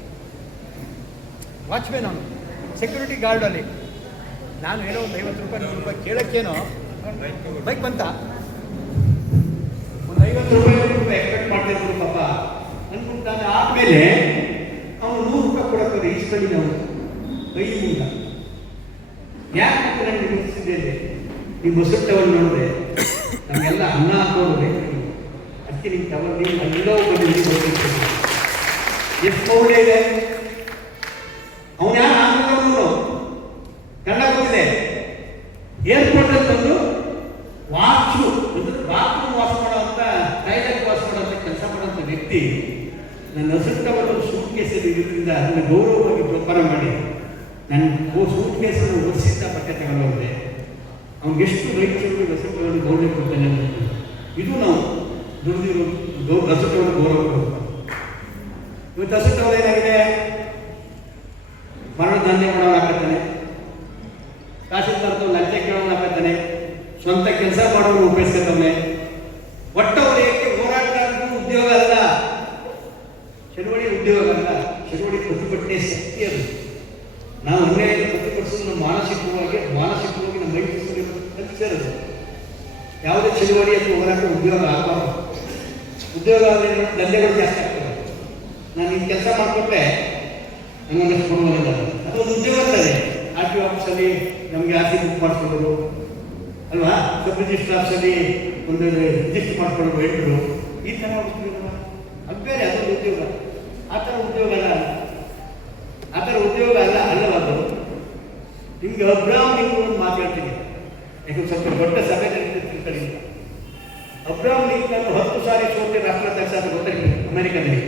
ವಾಚ್ಮ್ಯಾನ್ ಅವನು, ಸೆಕ್ಯೂರಿಟಿ ಗಾರ್ಡಲ್ಲಿ. ನಾನು ಏನೋ ಒಂದು 50 ರೂಪಾಯಿ 100 ರೂಪಾಯಿ ಕೇಳೋಕ್ಕೇನೋ ಬೈಕ್ ಬಂತ, ಒಂದು 50 ರೂಪಾಯಿ 100 ರೂಪಾಯಿ ಎಕ್ಸ್ಪೆಕ್ಟ್ ಮಾಡ್ತಿದ್ರು ಪಾಪ ಅಂದ್ಬಿಟ್ಟು. ನಾನು ಆದಮೇಲೆ ಅವನು 100 ರೂಪಾಯಿ ಕೊಡೋಕ್ಕೋದು ಇಷ್ಟಲ್ಲಿ ನಾವು ಕೈ ಮುಂದ. ಯಾಕೆ ನನಗೆ ನಿಲ್ಲಿಸಿದ್ದೇನೆ, ನೀವು ಹಸಿರು ಟವಲ್ ನೋಡಿದ್ರೆ ನಮಗೆಲ್ಲ ಅನ್ನ ಹಾಕೋದು ಬೇಕು, ಅದಕ್ಕೆ ನಿಮ್ಮ ಟವಲ್ ನೀವು ಎಲ್ಲೋ ಬಂದು ಗೊತ್ತಿರ್ತದೆ. ಎಷ್ಟು ಮೌಲ್ಯ ಇದೆ. ಅವನು ಯಾರು ಹಾಕೋದು ಕನ್ನಡ ಗೊತ್ತಿದೆ. ಏರ್ಪೋರ್ಟಲ್ಲಿ ಬಂದು ಬಾತ್ರೂಮ್ ವಾಶ್ ಮಾಡೋಂಥ, ಟೈಲೆಟ್ ವಾಶ್ ಮಾಡೋಂಥ ಕೆಲಸ ಮಾಡೋಂಥ ವ್ಯಕ್ತಿ ನನ್ನ ಹಸಿರು ಟವಲ್ ಸೂಟ್ ಕೇಸಲ್ಲಿ ಇರೋದ್ರಿಂದ ಅದನ್ನು ಗೌರವವಾಗಿ ವ್ಯಾಪಾರ ಮಾಡಿ ನನ್ನ ಸೂಟ್ ಕೇಸನ್ನು ಒರೆಸಿದ್ದ ಬಟ್ಟೆ ತಗೊಂಡೋಗಿದೆ. ಅವ್ನಿಗೆ ಎಷ್ಟು ರೈತರು ಹಸಿರು ಟವಲ್ ಗೌರವ ಕೊಡ್ತಾನೆ. ಇದು ನಾವು ದುಡಿದಿರೋ ಹಸಿರು ಟವಲ್ ಗೌರವ ಕೊಡಬೇಕು. ಇವತ್ತು ಹಸಿರು ಟವಲ್ ಏನಾಗಿದೆ, ಮರಣಧಾನ್ಯ ಮಾಡೋನು ಹಾಕತ್ತಾನೆ, ತಹಸೀಲ್ದಾರ್ದು ಲಂಚ ಕೇಳೋನು ಹಾಕತ್ತಾನೆ, ಸ್ವಂತ ಕೆಲಸ ಮಾಡೋನು ಉಪಯೋಗಿಸ್ಕೊತಾನೆ. ಒಟ್ಟವರು ಏಕೆ ಹೋರಾಟಗಾರರಿಗೂ ಉದ್ಯೋಗ ಅಲ್ಲ, ಚಳುವಳಿ ಉದ್ಯೋಗ ಅಲ್ಲ, ಚಳುವಳಿ ಪ್ರತಿಭಟನೆ ಶಕ್ತಿ ಅದು. ನಾವು ಅನ್ಯಾಯ ಪ್ರತಿಭಟಿಸೋದು ಮಾನಸಿಕವಾಗಿ ನಮ್ಮ ಮೈಸೂರು ಕಲ್ಚರ್ ಅದು. ಯಾವುದೇ ಚಳುವಳಿ ಅಥವಾ ಹೋರಾಟ ಉದ್ಯೋಗ ಆಗಬಾರ್ದು. ಉದ್ಯೋಗ ಆದರೆ ದಂಧೆಗಳು ಜಾಸ್ತಿ ಆಗ್ತದೆ. ನಾನು ಈ ಕೆಲಸ ಮಾಡಿಕೊಟ್ರೆ ನನ್ನನ್ನು ಕೊಡುವುದಿಲ್ಲ, ಅದೊಂದು ಉದ್ಯೋಗ ಇರ್ತದೆ. ಆರ್ ಟಿ ಆಫೀಸಲ್ಲಿ ನಮಗೆ ಆರ್ ಟಿ ಬುಕ್ ಮಾಡಿಸ್ಕೊಳ್ಳೋದು ಅಲ್ವಾ, ಸಬ್ ರಿಜಿಸ್ಟರ್ ಆಫೀಸಲ್ಲಿ ಒಂದು ರಿಜಿಸ್ಟರ್ ಮಾಡ್ಕೊಳ್ಳೋದು ಎಂಟರು, ಈ ಥರ ಉದ್ಯೋಗ ಅದು ಬೇರೆ, ಅದೊಂದು ಉದ್ಯೋಗ. ಆ ಥರ ಉದ್ಯೋಗ ಅಲ್ಲ ಅಲ್ಲವಾದು. ನಿಮಗೆ ಅಬ್ರಾಹಂ ಲಿಂಕನ್ ಒಂದು ಮಾತಾಡ್ತೀನಿ, ಯಾಕೆ ಸ್ವಲ್ಪ ದೊಡ್ಡ ಸಭೆ ತಿಳ್ಕೊಳ್ಳಿ. ಅಬ್ರಾಹಂ ಲಿಂಕನ್ 10 ಸಾರಿ ಸೋತೆ ರಾಷ್ಟ್ರಾಧ್ಯಕ್ಷ ಅಂತ ಗೊತ್ತಿಲ್ಲ ಅಮೆರಿಕದಲ್ಲಿ.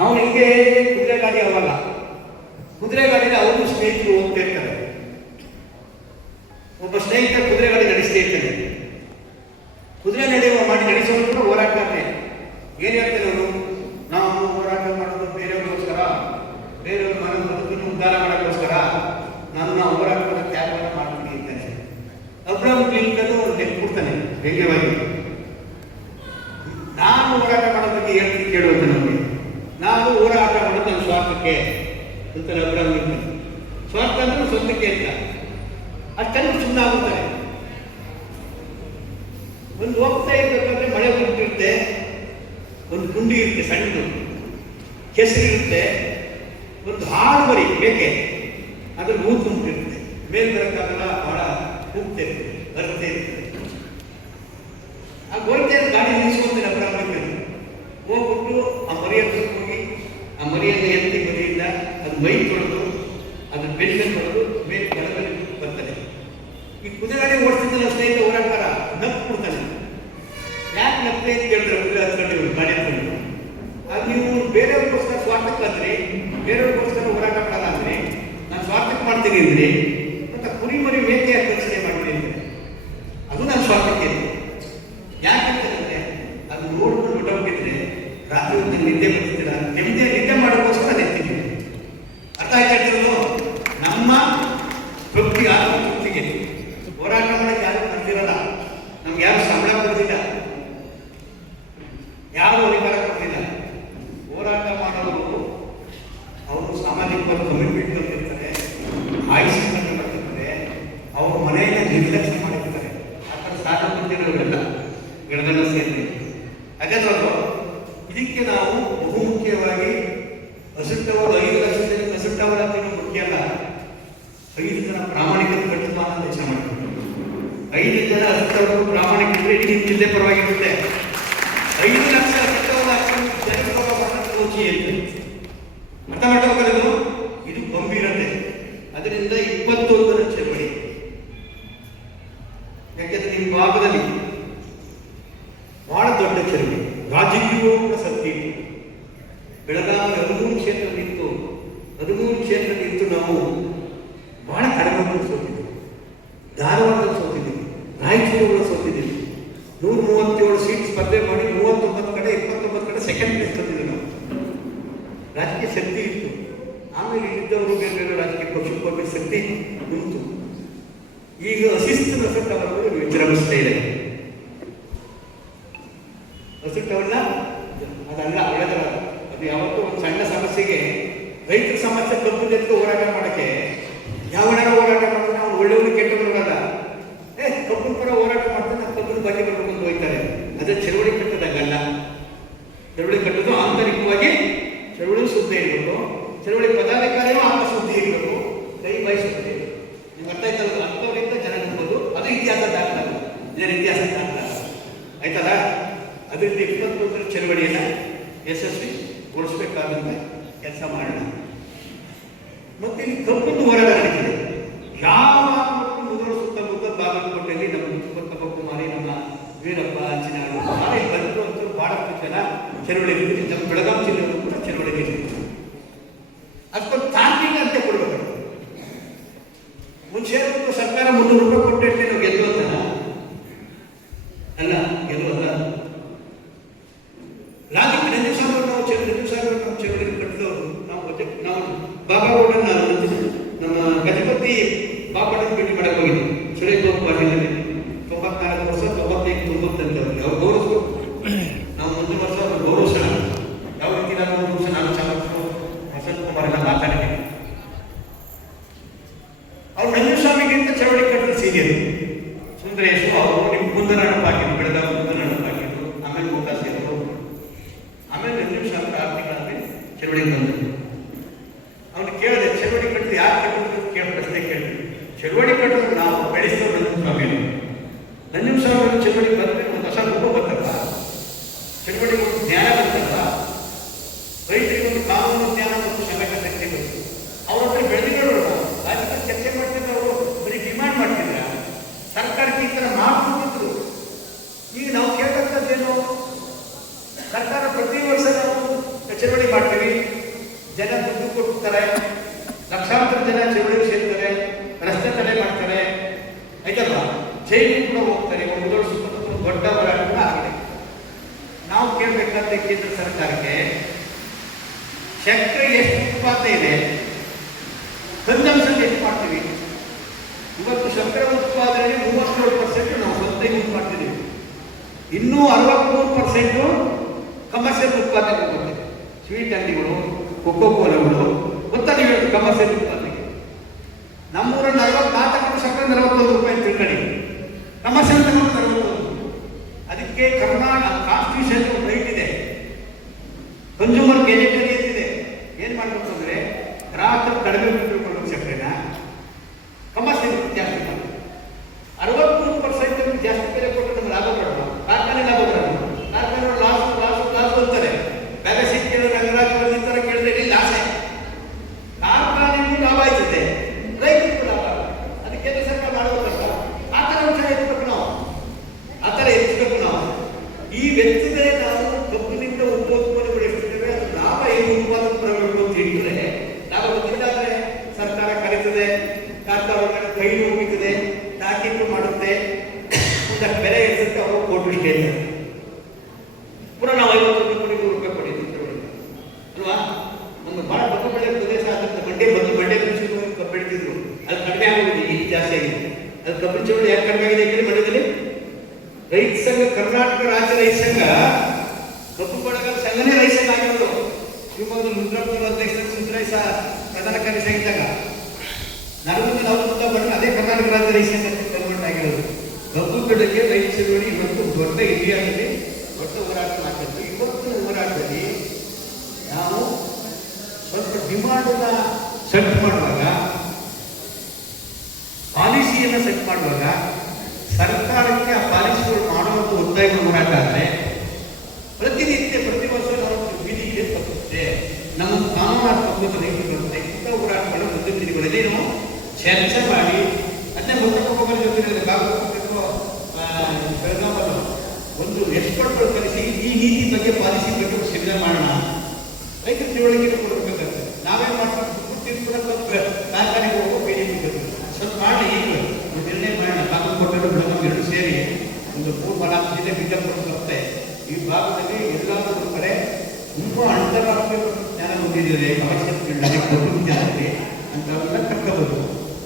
ಅವನು ಹಿಂಗೆ ಕುದುರೆ ಗಾಡಿ, ಅವಾಗ ಕುದುರೆ ಗಾಡಿನ ಅವರು ಸ್ನೇಹಿತರು ಹೋಗ್ತಾ ಇರ್ತಾರೆ. ಒಬ್ಬ ಸ್ನೇಹಿತ ಕುದುರೆ ಗಾಡಿ ನಡೆಸ್ತಾ ಇರ್ತಾನೆ. ಕುದುರೆ ನಡೆಸೋರು ಕೂಡ ಹೋರಾಟಗಾರನೇ. ಏನು ಹೇಳ್ತಾನೆ ಅವನು, ನಾವು ಹೋರಾಟ ಮಾಡೋದು ಬೇರೆಯವ್ರಿಗೋಸ್ಕರ, ಬೇರೆಯವ್ರ ಮನೆ ಬದುಕನ್ನು ಉದ್ಧಾರ ಮಾಡೋಕ್ಕೋಸ್ಕರ ನನ್ನ ಹೋರಾಟವನ್ನು ತ್ಯಾಗವನ್ನು ಮಾಡ್ತೀನಿ ಅಂತಾನೆ. ಅಬ್ರಾಹಂ ಲಿಂಕನ್ ಒಂದು ಕೊಡ್ತಾನೆ ವ್ಯಂಗ್ಯವಾಗಿ, ನಾನು ಹೋರಾಟ ಮಾಡೋ ಬಗ್ಗೆ ಹೇಳ್ತೀನಿ ಕೇಳುವಂತೆ ನಮಗೆ. ನಾನು ಹೋರಾಟ ಮಾಡೋದು ನನ್ನ ಸ್ವಾರ್ಥಕ್ಕೆ ಅಂತಾರೆ ಅಬ್ರಾಹಂ ಲಿಂಕನ್. ಸ್ವಾರ್ಥ ಅಂದ್ರೆ ಸ್ವಂತಕ್ಕೆ ಅಂತ ಅಷ್ಟನ್ನು ಸುಮ್ಮನೆ ಆಗುತ್ತಾರೆ. ಒಂದು ಹೋಗ್ತಾ ಇರ್ಬೇಕಾದ್ರೆ ಮಳೆ ಬಿಟ್ಟಿರುತ್ತೆ, ಒಂದು ಗುಂಡಿ ಇರುತ್ತೆ ಸಣ್ಣದು, ಕೆಸರು ಇರುತ್ತೆ, ಒಂದು ಹಾಡು ಮರಿ ಬೇಕೆ ಅದ್ರ ಹೂ ತುಂಬಿಟ್ಟಿರುತ್ತೆ, ಮೇಲ್ ಬರೋಕ್ಕಾಗಲ್ಲ, ಬಹಳ ಹೋಗ್ತಾ ಇರ್ತದೆ, ಬರುತ್ತೆ ಇರ್ತದೆ. ಆ ಹೋಗ್ತಾ ಇರೋ ಗಾಡಿ ನಿಲ್ಲಿಸ್ಕೊಂತೀನಿ ಅಬ್ರಾಹಂ ಲಿಂಕನ್. ಹೋಗ್ಬಿಟ್ಟು ಆ ಮರಿ ಹತ್ರ ಹೋಗಿ ಆ ಮರಿಯನ್ನು ಎತ್ತಿ ಮರಿಯಿಂದ ಅದು ಮೈ ತೊಳೆದು ಅದ್ರ ಬೆನ್ನು ತೊಳೆದು ಮೇಲೆ ಕೆಳಗಡೆ ಬರ್ತಾನೆ. ಈ ಕುದುರೆ ಓಡಿಸ್ತಿದ್ದಲ್ಲ ಸ್ನೇಹಿತ ಹೋರಾಟಗಾರ ನಕ್ಬಿಡ್ತಾನೆ. ಯಾಕೆ ನಪ್ಪೆ ಅಂತ ಕೇಳಿದ್ರೆ ಕುದುರೆ ಹತ್ಕೊಂಡು ಗಾಡಿ ಹತ್ಕೊಂಡು, ಅದು ನೀವು ಬೇರೆಯವ್ರಿಗೋಸ್ಕರ ಸ್ವಾರ್ಥಕ್ಕೆ ಬಂದ್ರಿ, ಬೇರೆಯವ್ರಿಗೋಸ್ಕರ ಹೋರಾಟ ಮಾಡಲ್ಲ ಅಂದ್ರೆ ನಾನು ಸ್ವಾರ್ಥಕ್ಕೆ ಮಾಡ್ತೀನಿ ಅಂದ್ರೆ, ಮತ್ತು ಕುರಿ ಮರಿ ಮೇಕೆ ರಕ್ಷಣೆ ಮಾಡ್ತೀನಿ ಅಂದ್ರೆ ಅದು ನನ್ನ ಸ್ವಾರ್ಥಕ್ಕೆ. ಯಾಕಂತಂದ್ರೆ ಅದು ನೋಡ್ಕೊಂಡು ಹೊಟ್ಟೋಗಿದ್ರೆ ರಾತ್ರಿ ಹೊತ್ತು ನಿದ್ದೆ ಬರ್ತಿದ್ದೀರ, ನಿದ್ದೆ ಮಾಡೋಕ್ಕೋಸ್ಕರ ನೆತ್ತೀನಿ. ಅರ್ಥ ಆಯ್ತು? ನಮ್ಮ ತೃಪ್ತಿ, ಆತ್ಮತೃಪ್ತಿಗೆ ಹೋರಾಟ ಮಾಡಕ್ಕೆ ಯಾರು ಬರ್ತಿರಲ್ಲ, ನಮ್ಗೆ ಯಾರು ಸಂಬಳ ಕೊಡ್ತಿಲ್ಲ. ನಿರ್ಲಕ್ಷ್ಯ ಮಾಡಿರ್ತಾರೆ. ಆ ಥರ ಸಾಧನೆ ಬಂದಿರೋರೆಲ್ಲ ಗಿಡಗಣ್ಣ ಸೇರಿ. ಹಾಗಾದ್ರೆ ಇದಕ್ಕೆ ನಾವು ಬಹುಮುಖ್ಯವಾಗಿ ಹಸಿಟ್ಟವರು 5 ಲಕ್ಷ ಜನ ಹಸಿಟ್ಟವರ ಮುಖ್ಯ ಅಲ್ಲ, 5 ಜನ ಪ್ರಾಮಾಣಿಕತೆ ಕಟ್ಟುವ ಯೋಚನೆ ಮಾಡ್ತಾರೆ. 5 ಜನ ಹಸಿಟ್ಟವರು ಪ್ರಾಮಾಣಿಕತೆ ಇಡೀ ಜಿಲ್ಲೆ ಪರವಾಗಿರುತ್ತೆ. 5 ಲಕ್ಷ ಹಸಿಟ್ಟವರ ಜನಪರ ಅರ್ಥ ಮಾಡ್ಕೋಬೇಕು. ಇದು ಗಂಭೀರತೆ. ಅದರಿಂದ 21ರ ಚಳವಳಿ. ಯಾಕೆಂದ್ರೆ ನಿಮ್ಮ ಭಾಗದಲ್ಲಿ ಬಹಳ ದೊಡ್ಡ ಚಳವಳಿ, ರಾಜಕೀಯವೂ ಕೂಡ ಸತ್ಯ ಇತ್ತು. ಬೆಳಗಾವಿ 13 ಕ್ಷೇತ್ರದಲ್ಲಿತ್ತು. 13 ಕ್ಷೇತ್ರದಲ್ಲಿತ್ತು. ನಾವು ಬಹಳ ಕಡಿಮೆ ಸೋತಿದ್ದೀವಿ. ಧಾರವಾಡದಲ್ಲಿ ಸೋತಿದ್ದೀವಿ, ರಾಯಚೂರುಗಳು ಸೋತಿದ್ದೀವಿ. 137 ಸೀಟ್ ಸ್ಪರ್ಧೆ ಮಾಡಿ 39 ಕಡೆ 29 ಕಡೆ ಸೆಕೆಂಡ್ ಪ್ಲೇಸ್ ತಂದಿದ್ದೀವಿ ನಾವು. ರಾಜಕೀಯ ಶಕ್ತಿ ಇತ್ತು. ಆಮೇಲೆ ಇಲ್ಲಿದ್ದವರು ಬೇರೆ ಬೇರೆ ರಾಜಕೀಯ ಪಕ್ಷಕ್ಕೆ ಹೋಗಿ ಶಕ್ತಿ ನಿಂತು. ಈಗ ಅಶಿಸ್ತು ಹಸಿಟ್ಟವರನ್ನು ವಿಜೃಂಭಿಸ್ತಾ ಇದೆ. ಹಸಿಟ್ಟವಲ್ಲ ಅದಲ್ಲ, ಒಳ್ಳೆದಲ್ಲ. ಅದು ಯಾವತ್ತೂ ಒಂದು ಸಣ್ಣ ಸಮಸ್ಯೆಗೆ, ರೈತರ ಸಮಸ್ಯೆ ಕಬ್ಬು ಜೊತೆ ಹೋರಾಟ ಮಾಡೋಕ್ಕೆ ಯಾವನ ಹೋರಾಟ ಮಾಡ್ತಾನೆ ಅವ್ನು ಒಳ್ಳೆಯವರು ಕೆಟ್ಟವರಲ್ಲ. ಕಬ್ಬು ಪರ ಹೋರಾಟ ಮಾಡ್ತಾನೆ, ನಾವು ಕಬ್ಬು ಬಗ್ಗೆ ಬರ್ಕೊಂಡು ಹೋಗ್ತಾರೆ. ಅದೇ ಚಳವಳಿ ಕಟ್ಟೋದಾಗಲ್ಲ. ಚಳವಳಿ ಕಟ್ಟೋದು ಆಂತರಿಕವಾಗಿ ಚಳವಳಿ ಸುದ್ದಿ ಇರಬೇಕು. ಚಳವಳಿ ಪದಾಧಿಕಾರಿಯೂ ಆತ್ಮಶುದ್ಧಿ ಇರಬೇಕು, ಕೈ ಬಾಯಿಸುತ್ತೆ. ನಿಮ್ಗೆ ಅರ್ಥ ಆಯ್ತಲ್ಲ? ಅಂಥವರಿಂದ ಜನ ನಂಬೋದು. ಅದು ಇತಿಹಾಸ ದಾಖಲ, ಇದರ ಇತಿಹಾಸ ದಾಖಲ ಆಯ್ತಲ್ಲ. ಅದರಿಂದ 21ರ ಚಳವಳಿಯನ್ನು ಯಶಸ್ವಿಗೊಳಿಸಬೇಕಾದಂಥ ಕೆಲಸ ಮಾಡೋಣ. ಮತ್ತು ಇಲ್ಲಿ ಕಬ್ಬು ಹೋರಾಟ ನಡೀತದೆ. ಯಾವ ಮುದೋಳ ಸುತ್ತಮುತ್ತ ಬಾಗಲಕೋಟೆಯಲ್ಲಿ ನಮ್ಮ ಸುತ್ತಮುತ್ತ ಕುಮಾರಿ, ನಮ್ಮ ವೀರಪ್ಪ ಅಂಚಿನಾಡು ನಾಳೆ ಬಂದರು ಅಂತ ಬಹಳಷ್ಟು ಜನ ಚಳವಳಿ ಇರ್ತೀವಿ. ನಮ್ಮ ಬೆಳಗಾವಿ ಜಿಲ್ಲೆಯಲ್ಲೂ ಕೂಡ ಚಳವಳಿ ಇರ್ತೀವಿ. ಅದಕ್ಕೊಂದು ತಾರ್ಕಿಕ ಅಂತ ಕೊಡ್ಬೇಕು. ಮುಂಚೆ ಸರ್ಕಾರ 300 ರೂಪಾಯಿ ಕೊಟ್ಟಿರ್ತೇವೆ ನಾವು ಗೆಲ್ಲುವಂತನ ಅಲ್ಲ, ಗೆಲ್ಲುವಲ್ಲ. ರಾಜಕೀಯ ನಂಜು ಸಾಗರ ನಾವು ಚಳವಳಿ ಕಟ್ಟಿದವರು. ನಾವು ಬಾಬಾಗೌಡನ ನಮ್ಮ ಗಜಪತಿ ಬಾಬಾಡನ್ನು ಭೇಟಿ ಮಾಡಕ್ಕೆ ಹೋಗಿದ್ವಿ. ಸುರೇಶ್ ಬಾಬು ಪಾಟೀಲಲ್ಲಿ 94 ವರ್ಷ 95 90 ಅವ್ರು ಗೌರವಿಸ್ಬೇಕು. ನಾವು ಮುಂದಿನ ವರ್ಷ ಅವ್ರು ಗೌರವಿಸೋಣ. ಯಾವ ರೀತಿ ನಾನು ಗೌರವಿಸ, ನಾನು ಚಾಲಕರು ವಸಂತ ಕುಮಾರ್ ಎಲ್ಲ ಮಾತಾಡಿದ್ದೀನಿ. ಅವ್ರು ನಂಜುಸ್ವಾಮಿಗಿಂತ ಚಳವಳಿ ಕಟ್ಟಲು ಸೀನಿಯರು. ಸುಂದರೇಶು ಅವರು ನಿಮ್ಮ ಮುಂದನಾಡು ಪಾಟೀಲ್, ಬೆಳೆದ ಮುಂದನಾಡು ಪಾಟೀಲು, ಆಮೇಲೆ ಮುಖ ಸೇರಿದ್ರು. ಆಮೇಲೆ ನಂಜುಸ್ವಾಮಿ 6 ತಿಂಗಳಾದ್ಮೇಲೆ ಚಳವಳಿ ಬಂದರು. ಅವ್ನು ಕೇಳಿದೆ, ಚಳವಳಿ ಕಟ್ಟಿದ್ದು ಯಾರು ಕಟ್ಟಿದ್ರು ಪ್ರಶ್ನೆ ಕೇಳಿದ್ರು. ಚಳವಳಿ ಕಟ್ಟೋದು ನಾವು ಬೆಳೆಸೋದು ನಂಜುಸ್ವಾಮಿಯನ್ನು. ನಂಜುಸ್ವಾಮಿ ಚಳವಳಿ ಬಂದರೆ ಒಂದು ಹೊಸ ರೂಪ ಬರ್ತಲ್ಲ, ಚಳವಳಿ ಒಂದು ಜ್ಞಾನ ಬರ್ತಲ್ಲ, ರೈತರಿಗೆ ಒಂದು ಕಾನೂನು ಜ್ಞಾನ ಮತ್ತು ಸಂಘಟನೆ ಶಕ್ತಿ ಬಂತು. ಅವ್ರ ಹತ್ರ ಬೆಳೆದಿರೋರು ರಾಜ್ಯದಲ್ಲಿ ಚರ್ಚೆ ಮಾಡ್ತಿದ್ರು. ಅವರು ಬರೀ ಡಿಮಾಂಡ್ ಮಾಡ್ತಿದ್ರ, ಸರ್ಕಾರಕ್ಕೆ ಈ ಥರ ಮಾಡ್ತಿದ್ರು. ಈಗ ನಾವು ಕೇಳ್ತಕ್ಕಂಥದ್ದೇನು, ಸರ್ಕಾರ ಪ್ರತಿ ವರ್ಷ ನಾವು ಚಳವಳಿ ಮಾಡ್ತೀವಿ, ಜನ ದುಡ್ಡು ಕೊಡ್ತಾರೆ, ಲಕ್ಷಾಂತರ ಜನ ಚಳವಳಿ ಸೇರ್ತಾರೆ, ರಸ್ತೆ ತಡೆ ಮಾಡ್ತಾರೆ, ಆಯ್ತಲ್ವಾ, ಜೈಲಿಗೆ ಕೂಡ ಹೋಗ್ತಾರೆ. ಒಂದು ದೊಡ್ಡ ಸುತ್ತಮುತ್ತ ದೊಡ್ಡ ಹೋರಾಟ ಕೂಡ ಆಗಿದೆ. ನಾವು ಕೇಳಬೇಕಾದ್ರೆ ಕೇಂದ್ರ ಸರ್ಕಾರಕ್ಕೆ ಸಕ್ಕರೆ ಎಷ್ಟು ಉತ್ಪಾದನೆ ಇದೆ, ಕನ್ಸಂಪ್ಷನ್ ಎಷ್ಟು ಮಾಡ್ತೀವಿ. ಇವತ್ತು ಸಕ್ಕರೆ ಉತ್ಪಾದನೆ 37% ನಾವು ಸ್ವಂತ ಯೂಸ್ ಮಾಡ್ತಿದ್ದೀವಿ. ಇನ್ನೂ 63% ಕಮರ್ಷಿಯಲ್ ಉತ್ಪಾದನೆ ಬರ್ತದೆ. ಸ್ವೀಟ್ ಅಂಗಡಿಗಳು, ಕೊಕೋ ಕೋಲಗಳು ಗೊತ್ತಾ ನೀವು ಹೇಳೋದು ಕಮರ್ಷಿಯಲ್ ಉತ್ಪಾದನೆಗೆ. ನಮ್ಮೂರಲ್ಲಿ 44 ಸಕ್ಕರೆ 41 ರೂಪಾಯಿ ತಿಳ್ಕಡಿ, ಕಮರ್ಷಿಯಲ್ ತಗೊಂಡು 41. ಅದಕ್ಕೆ ಕರ್ನಾಟಕ ಕಾನ್ಸ್ಟಿಟ್ಯೂಷನ್ ರೈಟ್ ಇದೆ, ಕನ್ಸ್ಯೂಮರ್ ಗೆಜೆಟರಿ ಅಂತಿದೆ. ಏನು ಮಾಡಬೇಕು ಅಂದರೆ ಗ್ರಾಹಕರು ಕಡಿಮೆ ಬಿಟ್ಟುಕೊಳ್ಳೋ ಸಕ್ಕರೆನ ಕಮರ್ಷಿಯಲ್ ಜಾಸ್ತಿ ಮಾಡಿ 63% ಜಾಸ್ತಿ ಬೆಲೆ ಕೊಟ್ಟು ನಮ್ಗೆ ಲಾಭ ಬರೋಣ, ಕಾರ್ಖಾನೆ ಲಾಭ ಬರೋಣ. ಕಾರ್ಖಾನೆ ಲಾಸ್ ಅಂತಾರೆ. ಬೇರೆ ಸಿಟ್ಟು ಕೇಳಿದ್ರೆ ರಂಗರಾಜ್ ಈ ಥರ ಕೇಳಿದ್ರೆ ಲಾಸೆ. ಕಾರ್ಖಾನೆಗೂ ಲಾಭ ಆಯ್ತದೆ, ರೈತರಿಗೂ ಲಾಭ. ಅದಕ್ಕೆ ಕೇಂದ್ರ ಸರ್ಕಾರ ಮಾಡಬೇಕಲ್ಲ. ಆ ಥರ ವಿಚಾರ ಎತ್ತಬೇಕು ನಾವು, ಆ ಥರ ಎತ್ತಬೇಕು ನಾವು. ಈ ವ್ಯಕ್ತಿಗಳೇ ನಾವು ಕಬ್ಬಿನಿಂದ ಉತ್ಪಾದನೆ ಎಷ್ಟಿದ್ದೇವೆ, ಅದು ಲಾಭ ಏನು ಉತ್ಪಾದನೆ ಬರಬೇಕು ಅಂತ ಹೇಳಿದ್ರೆ ಲಾಭ ಗೊತ್ತಿದ್ದಾದ್ರೆ ಸರ್ಕಾರ ಕರೀತದೆ, ಕಾರ್ಖಾನೆ ಕೈಲಿ ಹೋಗ್ತದೆ, ತಾಕೀತು ಮಾಡುತ್ತೆ, ಒಂದಷ್ಟು ಬೆಲೆ ಇರ್ತದೆ, ಅವರು ಕೋಟಿ ಹೇಳ್ತಾರೆ. ಪುನಃ ನಾವು 50 ರೂಪಾಯಿ ಕೊಡಿ, 100 ರೂಪಾಯಿ ಕೊಡಿ ಅಲ್ವಾ. ಒಂದು ಭಾಳ ಕಬ್ಬು ಬೆಳೆಯೋ ಪ್ರದೇಶ ಆಗುತ್ತೆ. ಬಂಡೆ ಕಬ್ಬು ಬೆಳೀತಿದ್ರು, ಅದು ಕಡಿಮೆ ಆಗೋಗಿದೆ, ಈಗ ಜಾಸ್ತಿ ಆಗಿದೆ. ಅದು ಕಬ್ಬಿನ ಚಳವಳಿ ಯಾಕೆ ಕಡಿಮೆ ಆಗಿದೆ ಕೇಳಿ ಮಂಡ್ಯದಲ್ಲಿ. ರೈತ ಸಂಘ, ಕರ್ನಾಟಕ ರಾಜ್ಯ ರೈತ ಸಂಘ, ಕಬ್ಬು ಬೆಳೆಗಾರ ಸಂಘನೇ ರೈತ ಸಂಘ ಆಗಿರೋದು. ಶಿವಮೊಗ್ಗದಲ್ಲಿ ಮುದ್ರಪ್ಪನವರು ಅಧ್ಯಕ್ಷ, ಸುಂದರೇಶ ಪ್ರಧಾನ ಕಾರ್ಯದರ್ಶಿ ಇದ್ದಾಗ 40 ಬಂದು ಅದೇ ಕರ್ನಾಟಕ ರಾಜ್ಯ ರೈತ ಸಂಘ ಕನ್ವರ್ಟ್ ಆಗಿರೋದು. ಆಗಿರೋದು. ಕಬ್ಬು ಬೆಳೆಗೆ ರೈತ ಚಳವಳಿ ಇವತ್ತು ದೊಡ್ಡ ಇಂಡಿಯಾದಲ್ಲಿ ದೊಡ್ಡ ಹೋರಾಟ ಮಾಡ್ತಿದ್ವಿ. ಇವತ್ತು ಹೋರಾಟದಲ್ಲಿ ನಾವು ಸ್ವಲ್ಪ ಡಿಮಾಂಡನ್ನ ಸೆಟ್ ಮಾಡುವಾಗ, ಪಾಲಿಸಿಯನ್ನು ಸೆಟ್ ಮಾಡುವಾಗ ಸರ್ಕಾರಕ್ಕೆ ಆ ಪಾಲಿಸಿಗಳು ಮಾಡುವಂಥ ಒತ್ತಾಯಗಳು ಹೋರಾಟ ಆದರೆ ಪ್ರತಿನಿತ್ಯ ಪ್ರತಿ ವರ್ಷ ನಾವು ಬೀದಿಗೆ ತಪ್ಪುತ್ತೆ. ನಮ್ಮ ಕಾನೂನಾತ್ಮಕ ರೈತ ಹೋರಾಟಗಳು ಮುಂದಿನ ದಿನಗಳಲ್ಲಿ ನಾವು ಚರ್ಚೆ ಮಾಡಿ ಅದನ್ನೇ ಮುಖ್ಯಮಂತ್ರಿಗಳ ಜೊತೆ ಬೆಳಗಾವಲು ಒಂದು ಎಕ್ಸ್ಪರ್ಟ್ಗಳು ಕರೆಸಿ ಈ ನೀತಿ ಬಗ್ಗೆ ಪಾಲಿಸಿ ಬಗ್ಗೆ ಸೆಮಿನಾರ್ ಮಾಡೋಣ, ರೈತರ ತಿಳುವಳಿಕೆ ಕೊಡಬೇಕಾಗ್ತದೆ. ನಾವೇನು ಮಾಡ್ತೀವಿ ಕಾರ್ಖಾನೆಗೆ ಹೋಗೋ ಬೇರೆ ಸ್ವಲ್ಪ ಮಾಡಿ ಈಗ ನಿರ್ಣಯ ಮಾಡೋಣ. ಬಾಗಲಕೋಟೆ ಬೆಳಗಾವಿ ಎರಡು ಸೇರಿ ಒಂದು 3-4 ಜಿಲ್ಲೆ ಬಿಜಾಪುರ ಬರುತ್ತೆ. ಈ ಭಾಗದಲ್ಲಿ ಎಲ್ಲಾದರೂ ಕಡೆ ತುಂಬ ಅಂತಾರಾಷ್ಟ್ರೀಯ ಜ್ಞಾನ ಹೊಂದಿದ್ದಾರೆ, ಅವಶ್ಯಕತೆಗಳಲ್ಲಿ ಕುಟುಂಬ ಜ್ಞಾನದಲ್ಲಿ ಅಂಥವೆಲ್ಲ ಕರ್ಕೋಬೋದು.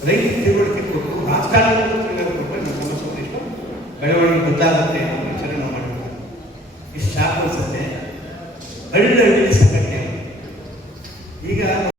ರೈತ ತಿಳುವಳಿಕೆ ಕೊಟ್ಟು ರಾಜಕಾರಣವನ್ನು ತಿಳುವಳಿಕೆ ಕೊಟ್ಟರೆ ನಮ್ಮ ಸಮಸ್ಯೆ ಇಷ್ಟು ಬೆಳವಣಿಗೆ ಗೊತ್ತಾಗುತ್ತೆ ಅನ್ನೋ ವಿಚಾರ ನಾವು ಮಾಡ್ತೀವಿ. ಇಷ್ಟು ಶಾಪ್ ಅನ್ಸುತ್ತೆ. ಹಳ್ಳಿ